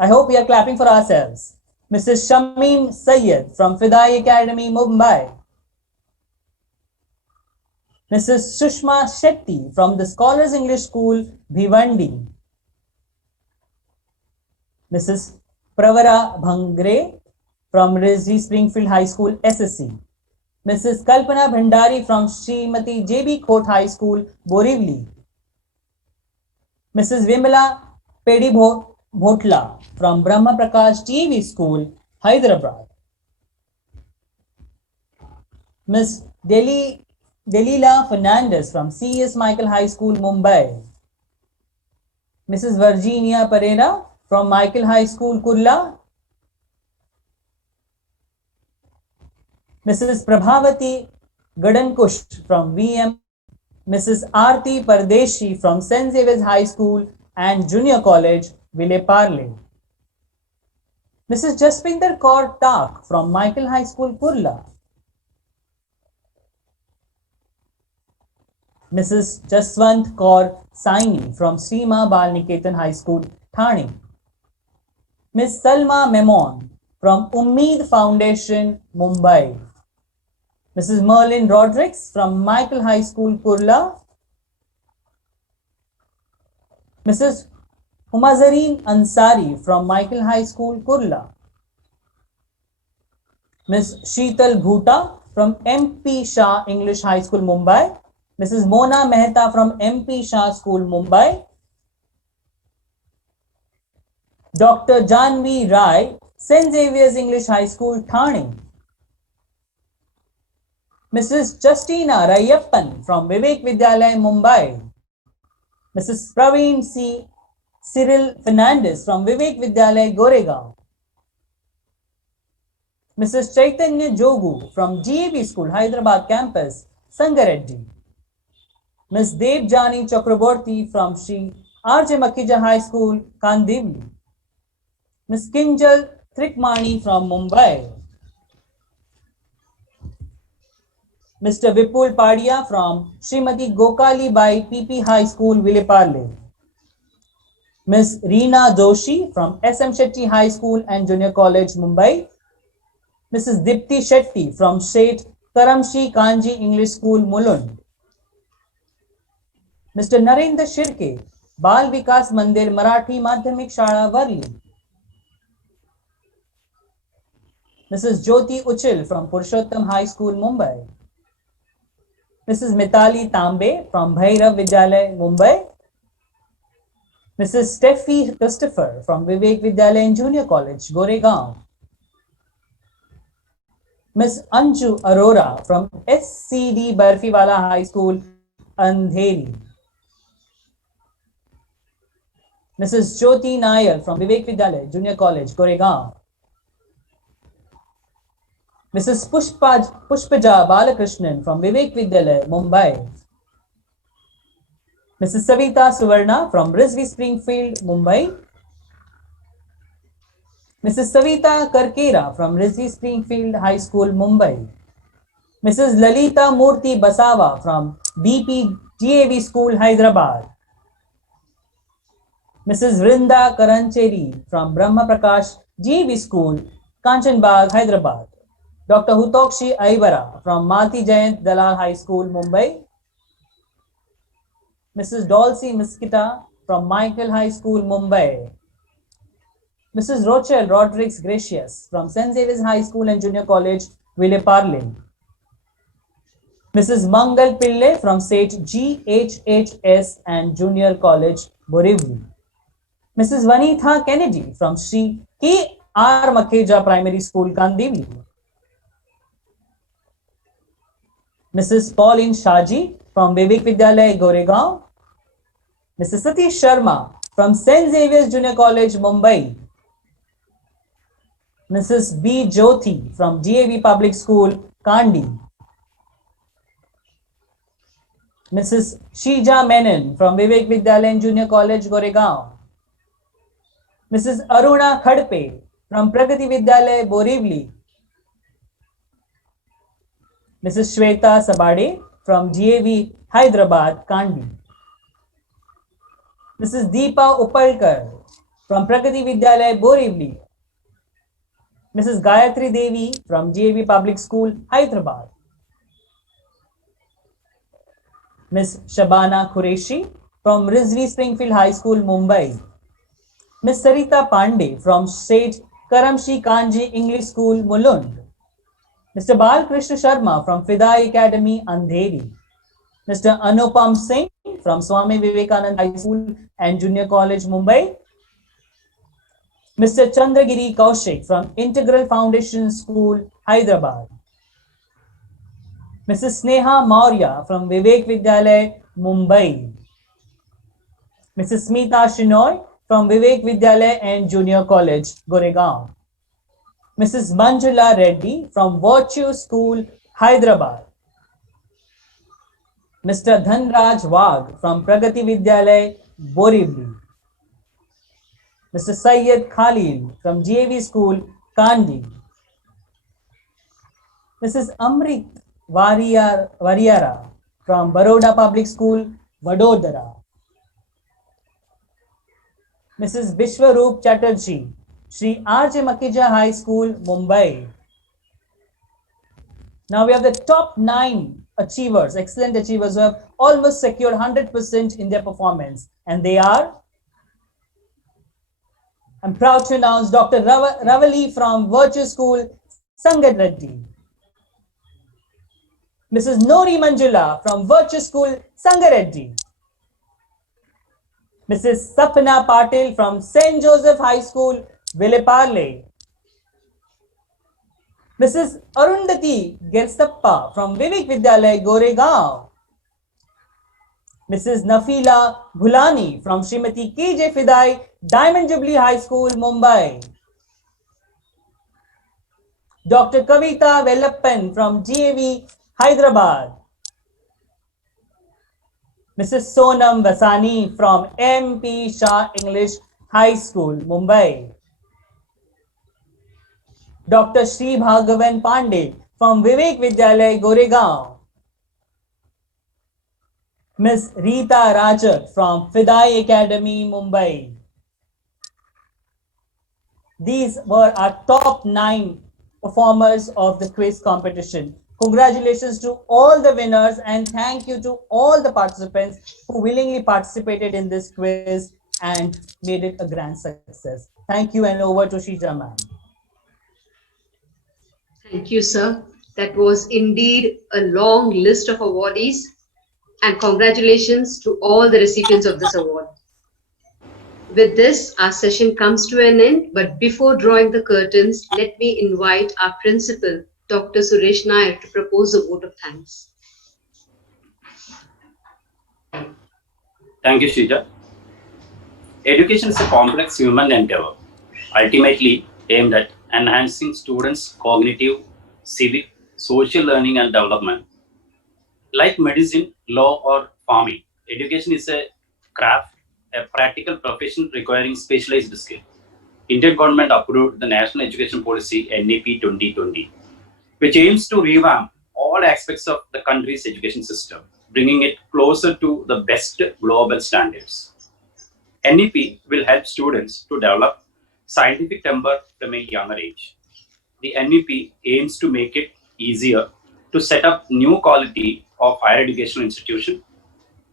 I hope we are clapping for ourselves. Mrs. Shamim Sayyed from Fidai Academy, Mumbai. Mrs. Sushma Shetty from the Scholars English School, Bhivandi. Mrs. Pravara Bhangre from Rizvi Springfield High School, SSC. Mrs. Kalpana Bhandari from Srimati JB Court High School, Borivali. Mrs. Vimala Pedi Bhotla from Brahma Prakash TV School, Hyderabad. Ms. Delila Fernandez from C.S. Michael High School, Mumbai. Mrs. Virginia Pereira from Michael High School, Kurla. Mrs. Prabhavati Gadankush from VM. Mrs. Aarti Pardeshi from St. Xavier's High School and Junior College, Vileparle. Mrs. Jaspinder Kaur Tak from Michael High School, Kurla. Mrs. Jaswant Kaur Saini from Srima Balniketan High School, Thane. Ms. Salma Memon from Ummeed Foundation, Mumbai. Mrs. Merlin Rodrigues from Michael High School, Kurla. Mrs. Humazareen Ansari from Michael High School, Kurla. Ms. Sheetal Bhuta from MP Shah English High School, Mumbai. Mrs. Mona Mehta from MP Shah School, Mumbai. Dr. Janvi Rai, St. Xavier's English High School, Thane. Mrs. Justina Rayappan from Vivek Vidyalaya, Mumbai. Mrs. Praveen C. Cyril Fernandez from Vivek Vidyalaya, Goregaon. Mrs. Chaitanya Jogu from GAV School, Hyderabad campus, Sangareddy. Ms. Devjani Chakraborty from Shri R.J. Makija High School, Kandivli. Ms. Kinjal Trikmani from Mumbai. Mr. Vipul Padia from Srimati Gokali Bai PP High School, Vileparle. Ms. Reena Doshi from SM Shetty High School and Junior College, Mumbai. Mrs. Dipti Shetty from State Karamshi Kanji English School, Mulund. Mr. Narendra Shirke, Bal Vikas Mandir Marathi Madhyamik Shala, Varli. Mrs. Jyoti Uchil from Purushottam High School, Mumbai. Mrs. Mitali Tambe from Bhairav Vidyalaya, Mumbai. Mrs. Steffi Christopher from Vivek Vidyalaya and Junior College, Goregaon. Ms. Anju Arora from SCD Barfiwala High School, Andheri. Mrs. Jyoti Nair from Vivek Vidyalaya, Junior College, Goregaon. Mrs. Pushpaja Balakrishnan from Vivek Vidyalaya, Mumbai. Mrs. Savita Suvarna from Rizvi Springfield, Mumbai. Mrs. Savita Karkera from Rizvi Springfield High School, Mumbai. Mrs. Lalita Murthy Basawa from BP GAV School, Hyderabad. Mrs. Vrinda Karancheri from Brahma Prakash GV School, Kanchanbag, Hyderabad. Dr. Hutokshi Aivara from Mati Jayant Dalal High School, Mumbai. Mrs. Dolcy Miskita from Michael High School, Mumbai. Mrs. Rochelle Rodriguez Gracious from St. Xavier's High School and Junior College, Villeparle. Mrs. Mangal Pille from St. GHHS and Junior College, Borivali. Mrs. Vanitha Kennedy from Sri K.R. Makheja Primary School, Kandivali. Mrs. Pauline Shaji from Vivek Vidyalaya, Goregaon. Mrs. Satish Sharma from St. Xavier's Junior College, Mumbai. Mrs. B. Jyoti from DAV Public School, Kandi. Mrs. Shija Menon from Vivek Vidyalaya Junior College, Goregaon. Mrs. Aruna Khadpe from Pragati Vidyalaya, Borivali. Mrs. Shweta Sabade from DAV Hyderabad, Kandi. Mrs. Deepa Upalkar from Pragati Vidyalaya, Borivali. Mrs. Gayatri Devi from DAV Public School, Hyderabad. Ms. Shabana Qureshi from Rizvi Springfield High School, Mumbai. Ms. Sarita Pandey from St. Karamshi Kanji English School, Mulund. Mr. Balkrishna Sharma from Fidai Academy, Andheri. Mr. Anupam Singh from Swami Vivekananda High School and Junior College, Mumbai. Mr. Chandragiri Kaushik from Integral Foundation School, Hyderabad. Mrs. Sneha Maurya from Vivek Vidyalaya, Mumbai. Mrs. Smita Shinoy from Vivek Vidyalaya and Junior College, Goregaon. Mrs. Manjula Reddy from Virtue School, Hyderabad. Mr. Dhanraj Wagh from Pragati Vidyalaya, Borivali. Mr. Syed Khalil from GAV School, Kandi. Mrs. Amrit Variara from Baroda Public School, Vadodara. Mrs. Bishwaroop Chatterjee, Sri R.J. Makija High School, Mumbai. Now we have the top 9 achievers, excellent achievers who have almost secured 100% in their performance. And they are, I'm proud to announce Dr. Ravali from Virtue School, Sangat Reddy. Mrs. Nori Manjula from Virtue School, Sangareddy. Mrs. Sapna Patil from St. Joseph High School, Villeparle. Mrs. Arundhati Gerstappa from Vivek Vidyalaya, Goregaon. Mrs. Nafila Bhulani from Srimati K.J. Fidai, Diamond Jubilee High School, Mumbai. Dr. Kavita Vellappan from GAV, Hyderabad. Mrs. Sonam Vasani from MP Shah English High School, Mumbai. Dr. Sri Bhagavan Pandey from Vivek Vidyalaya, Goregaon. Ms. Rita Rajak from Fidai Academy, Mumbai. These were our top 9 performers of the quiz competition. Congratulations to all the winners and thank you to all the participants who willingly participated in this quiz and made it a grand success. Thank you and over to Shija ma'am. Thank you, sir. That was indeed a long list of awardees, and congratulations to all the recipients of this award. With this, our session comes to an end, but before drawing the curtains, let me invite our principal, Dr. Suresh Nair, to propose a vote of thanks. Thank you, Shija. Education is a complex human endeavor, ultimately aimed at enhancing students' cognitive, civic, social learning and development. Like medicine, law, or farming, education is a craft, a practical profession requiring specialized skill. Indian government approved the National Education Policy NEP 2020, which aims to revamp all aspects of the country's education system, bringing it closer to the best global standards. NEP will help students to develop scientific temper from a younger age. The NEP aims to make it easier to set up new quality of higher educational institution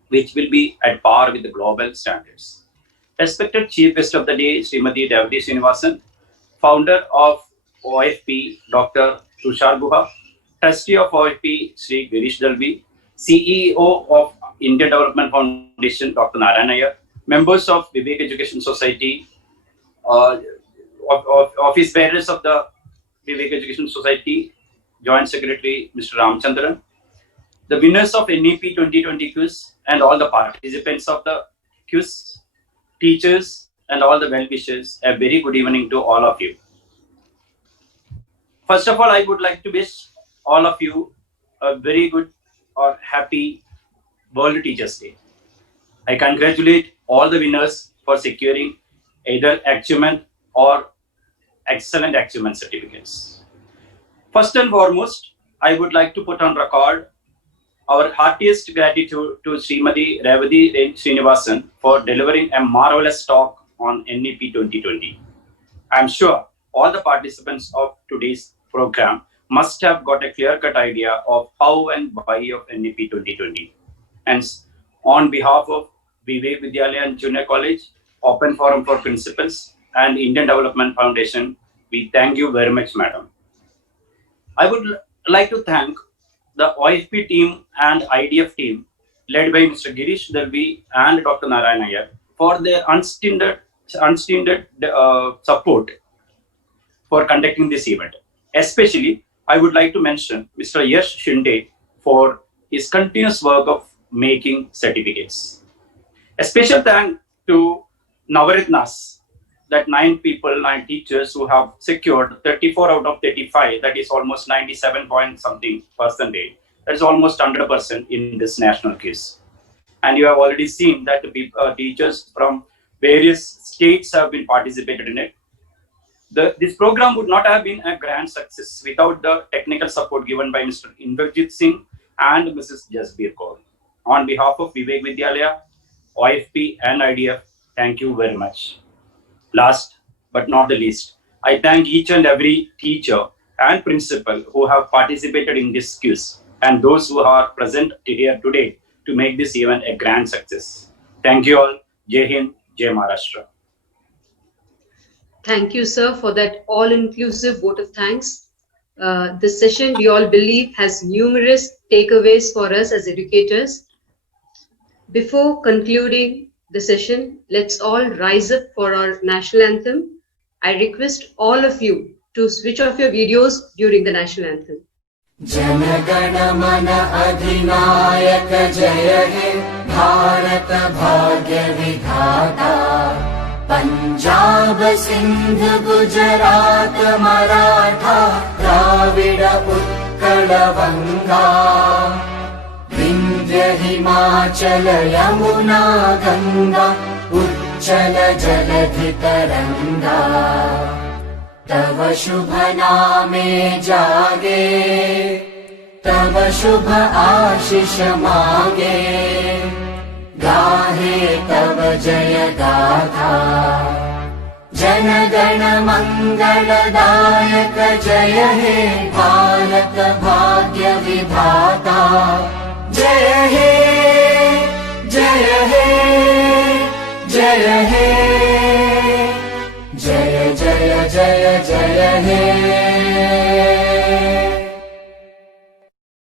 which will be at par with the global standards. Respected Chief Guest of the Day, Srimati Devdi Srinivasan, founder of OFP, Dr. Tushar Guha, Trustee of OFP, Sri Girish Dalvi, CEO of Indian Development Foundation, Dr. Narayan Iyer, members of Vivek Education Society, uh, office bearers of the Vivek Education Society, Joint Secretary Mr. Ramchandran, the winners of NEP 2020 quiz, and all the participants of the quiz, teachers, and all the well-wishers, a very good evening to all of you. First of all, I would like to wish all of you a very good or happy World Teachers Day. I congratulate all the winners for securing either achievement or excellent achievement certificates. First and foremost, I would like to put on record our heartiest gratitude to Srimati Revati Srinivasan for delivering a marvelous talk on NEP 2020. I'm sure all the participants of today's program must have got a clear-cut idea of how and why of NEP 2020. Hence, on behalf of Vivek Vidyalaya Junior College, Open Forum for Principals, and Indian Development Foundation, we thank you very much, madam. I would like to thank the OFP team and IDF team led by Mr. Girish Dalvi and Dr. Narayan Iyer for their unstinted support for conducting this event. Especially, I would like to mention Mr. Yash Shinde for his continuous work of making certificates. A special thank to Navaratnas, that 9 people, 9 teachers who have secured 34 out of 35, that is almost 97 point something percentage. That is almost 100% in this national quiz. And you have already seen that the teachers from various states have been participated in it. This program would not have been a grand success without the technical support given by Mr. Inderjit Singh and Mrs. Jasbir Kaur. On behalf of Vivek Vidyalaya, OFP and IDF, thank you very much. Last but not the least, I thank each and every teacher and principal who have participated in this quiz and those who are present here today to make this event a grand success. Thank you all. Jai Hind, Jai Maharashtra. Thank you, sir, for that all-inclusive vote of thanks. This session, we all believe, has numerous takeaways for us as educators. Before concluding the session, let's all rise up for our national anthem. I request all of you to switch off your videos during the national anthem. Jana Gana मन अधिनायक जय हे भारत भाग्य विधाता पंजाब सिंध गुजरात मराठा द्राविड उत्कल बंगा विंध्य हिमाचल यमुना गंगा उच्चल जलधि तरंगा तव शुभ नामे जागे तव शुभ आशीष मागे गाहे तव जय गाथा जन गण मंगलदायक जय हे भारत भाग्य विधाता जय हे जय हे जय हे जय जय जय जय हे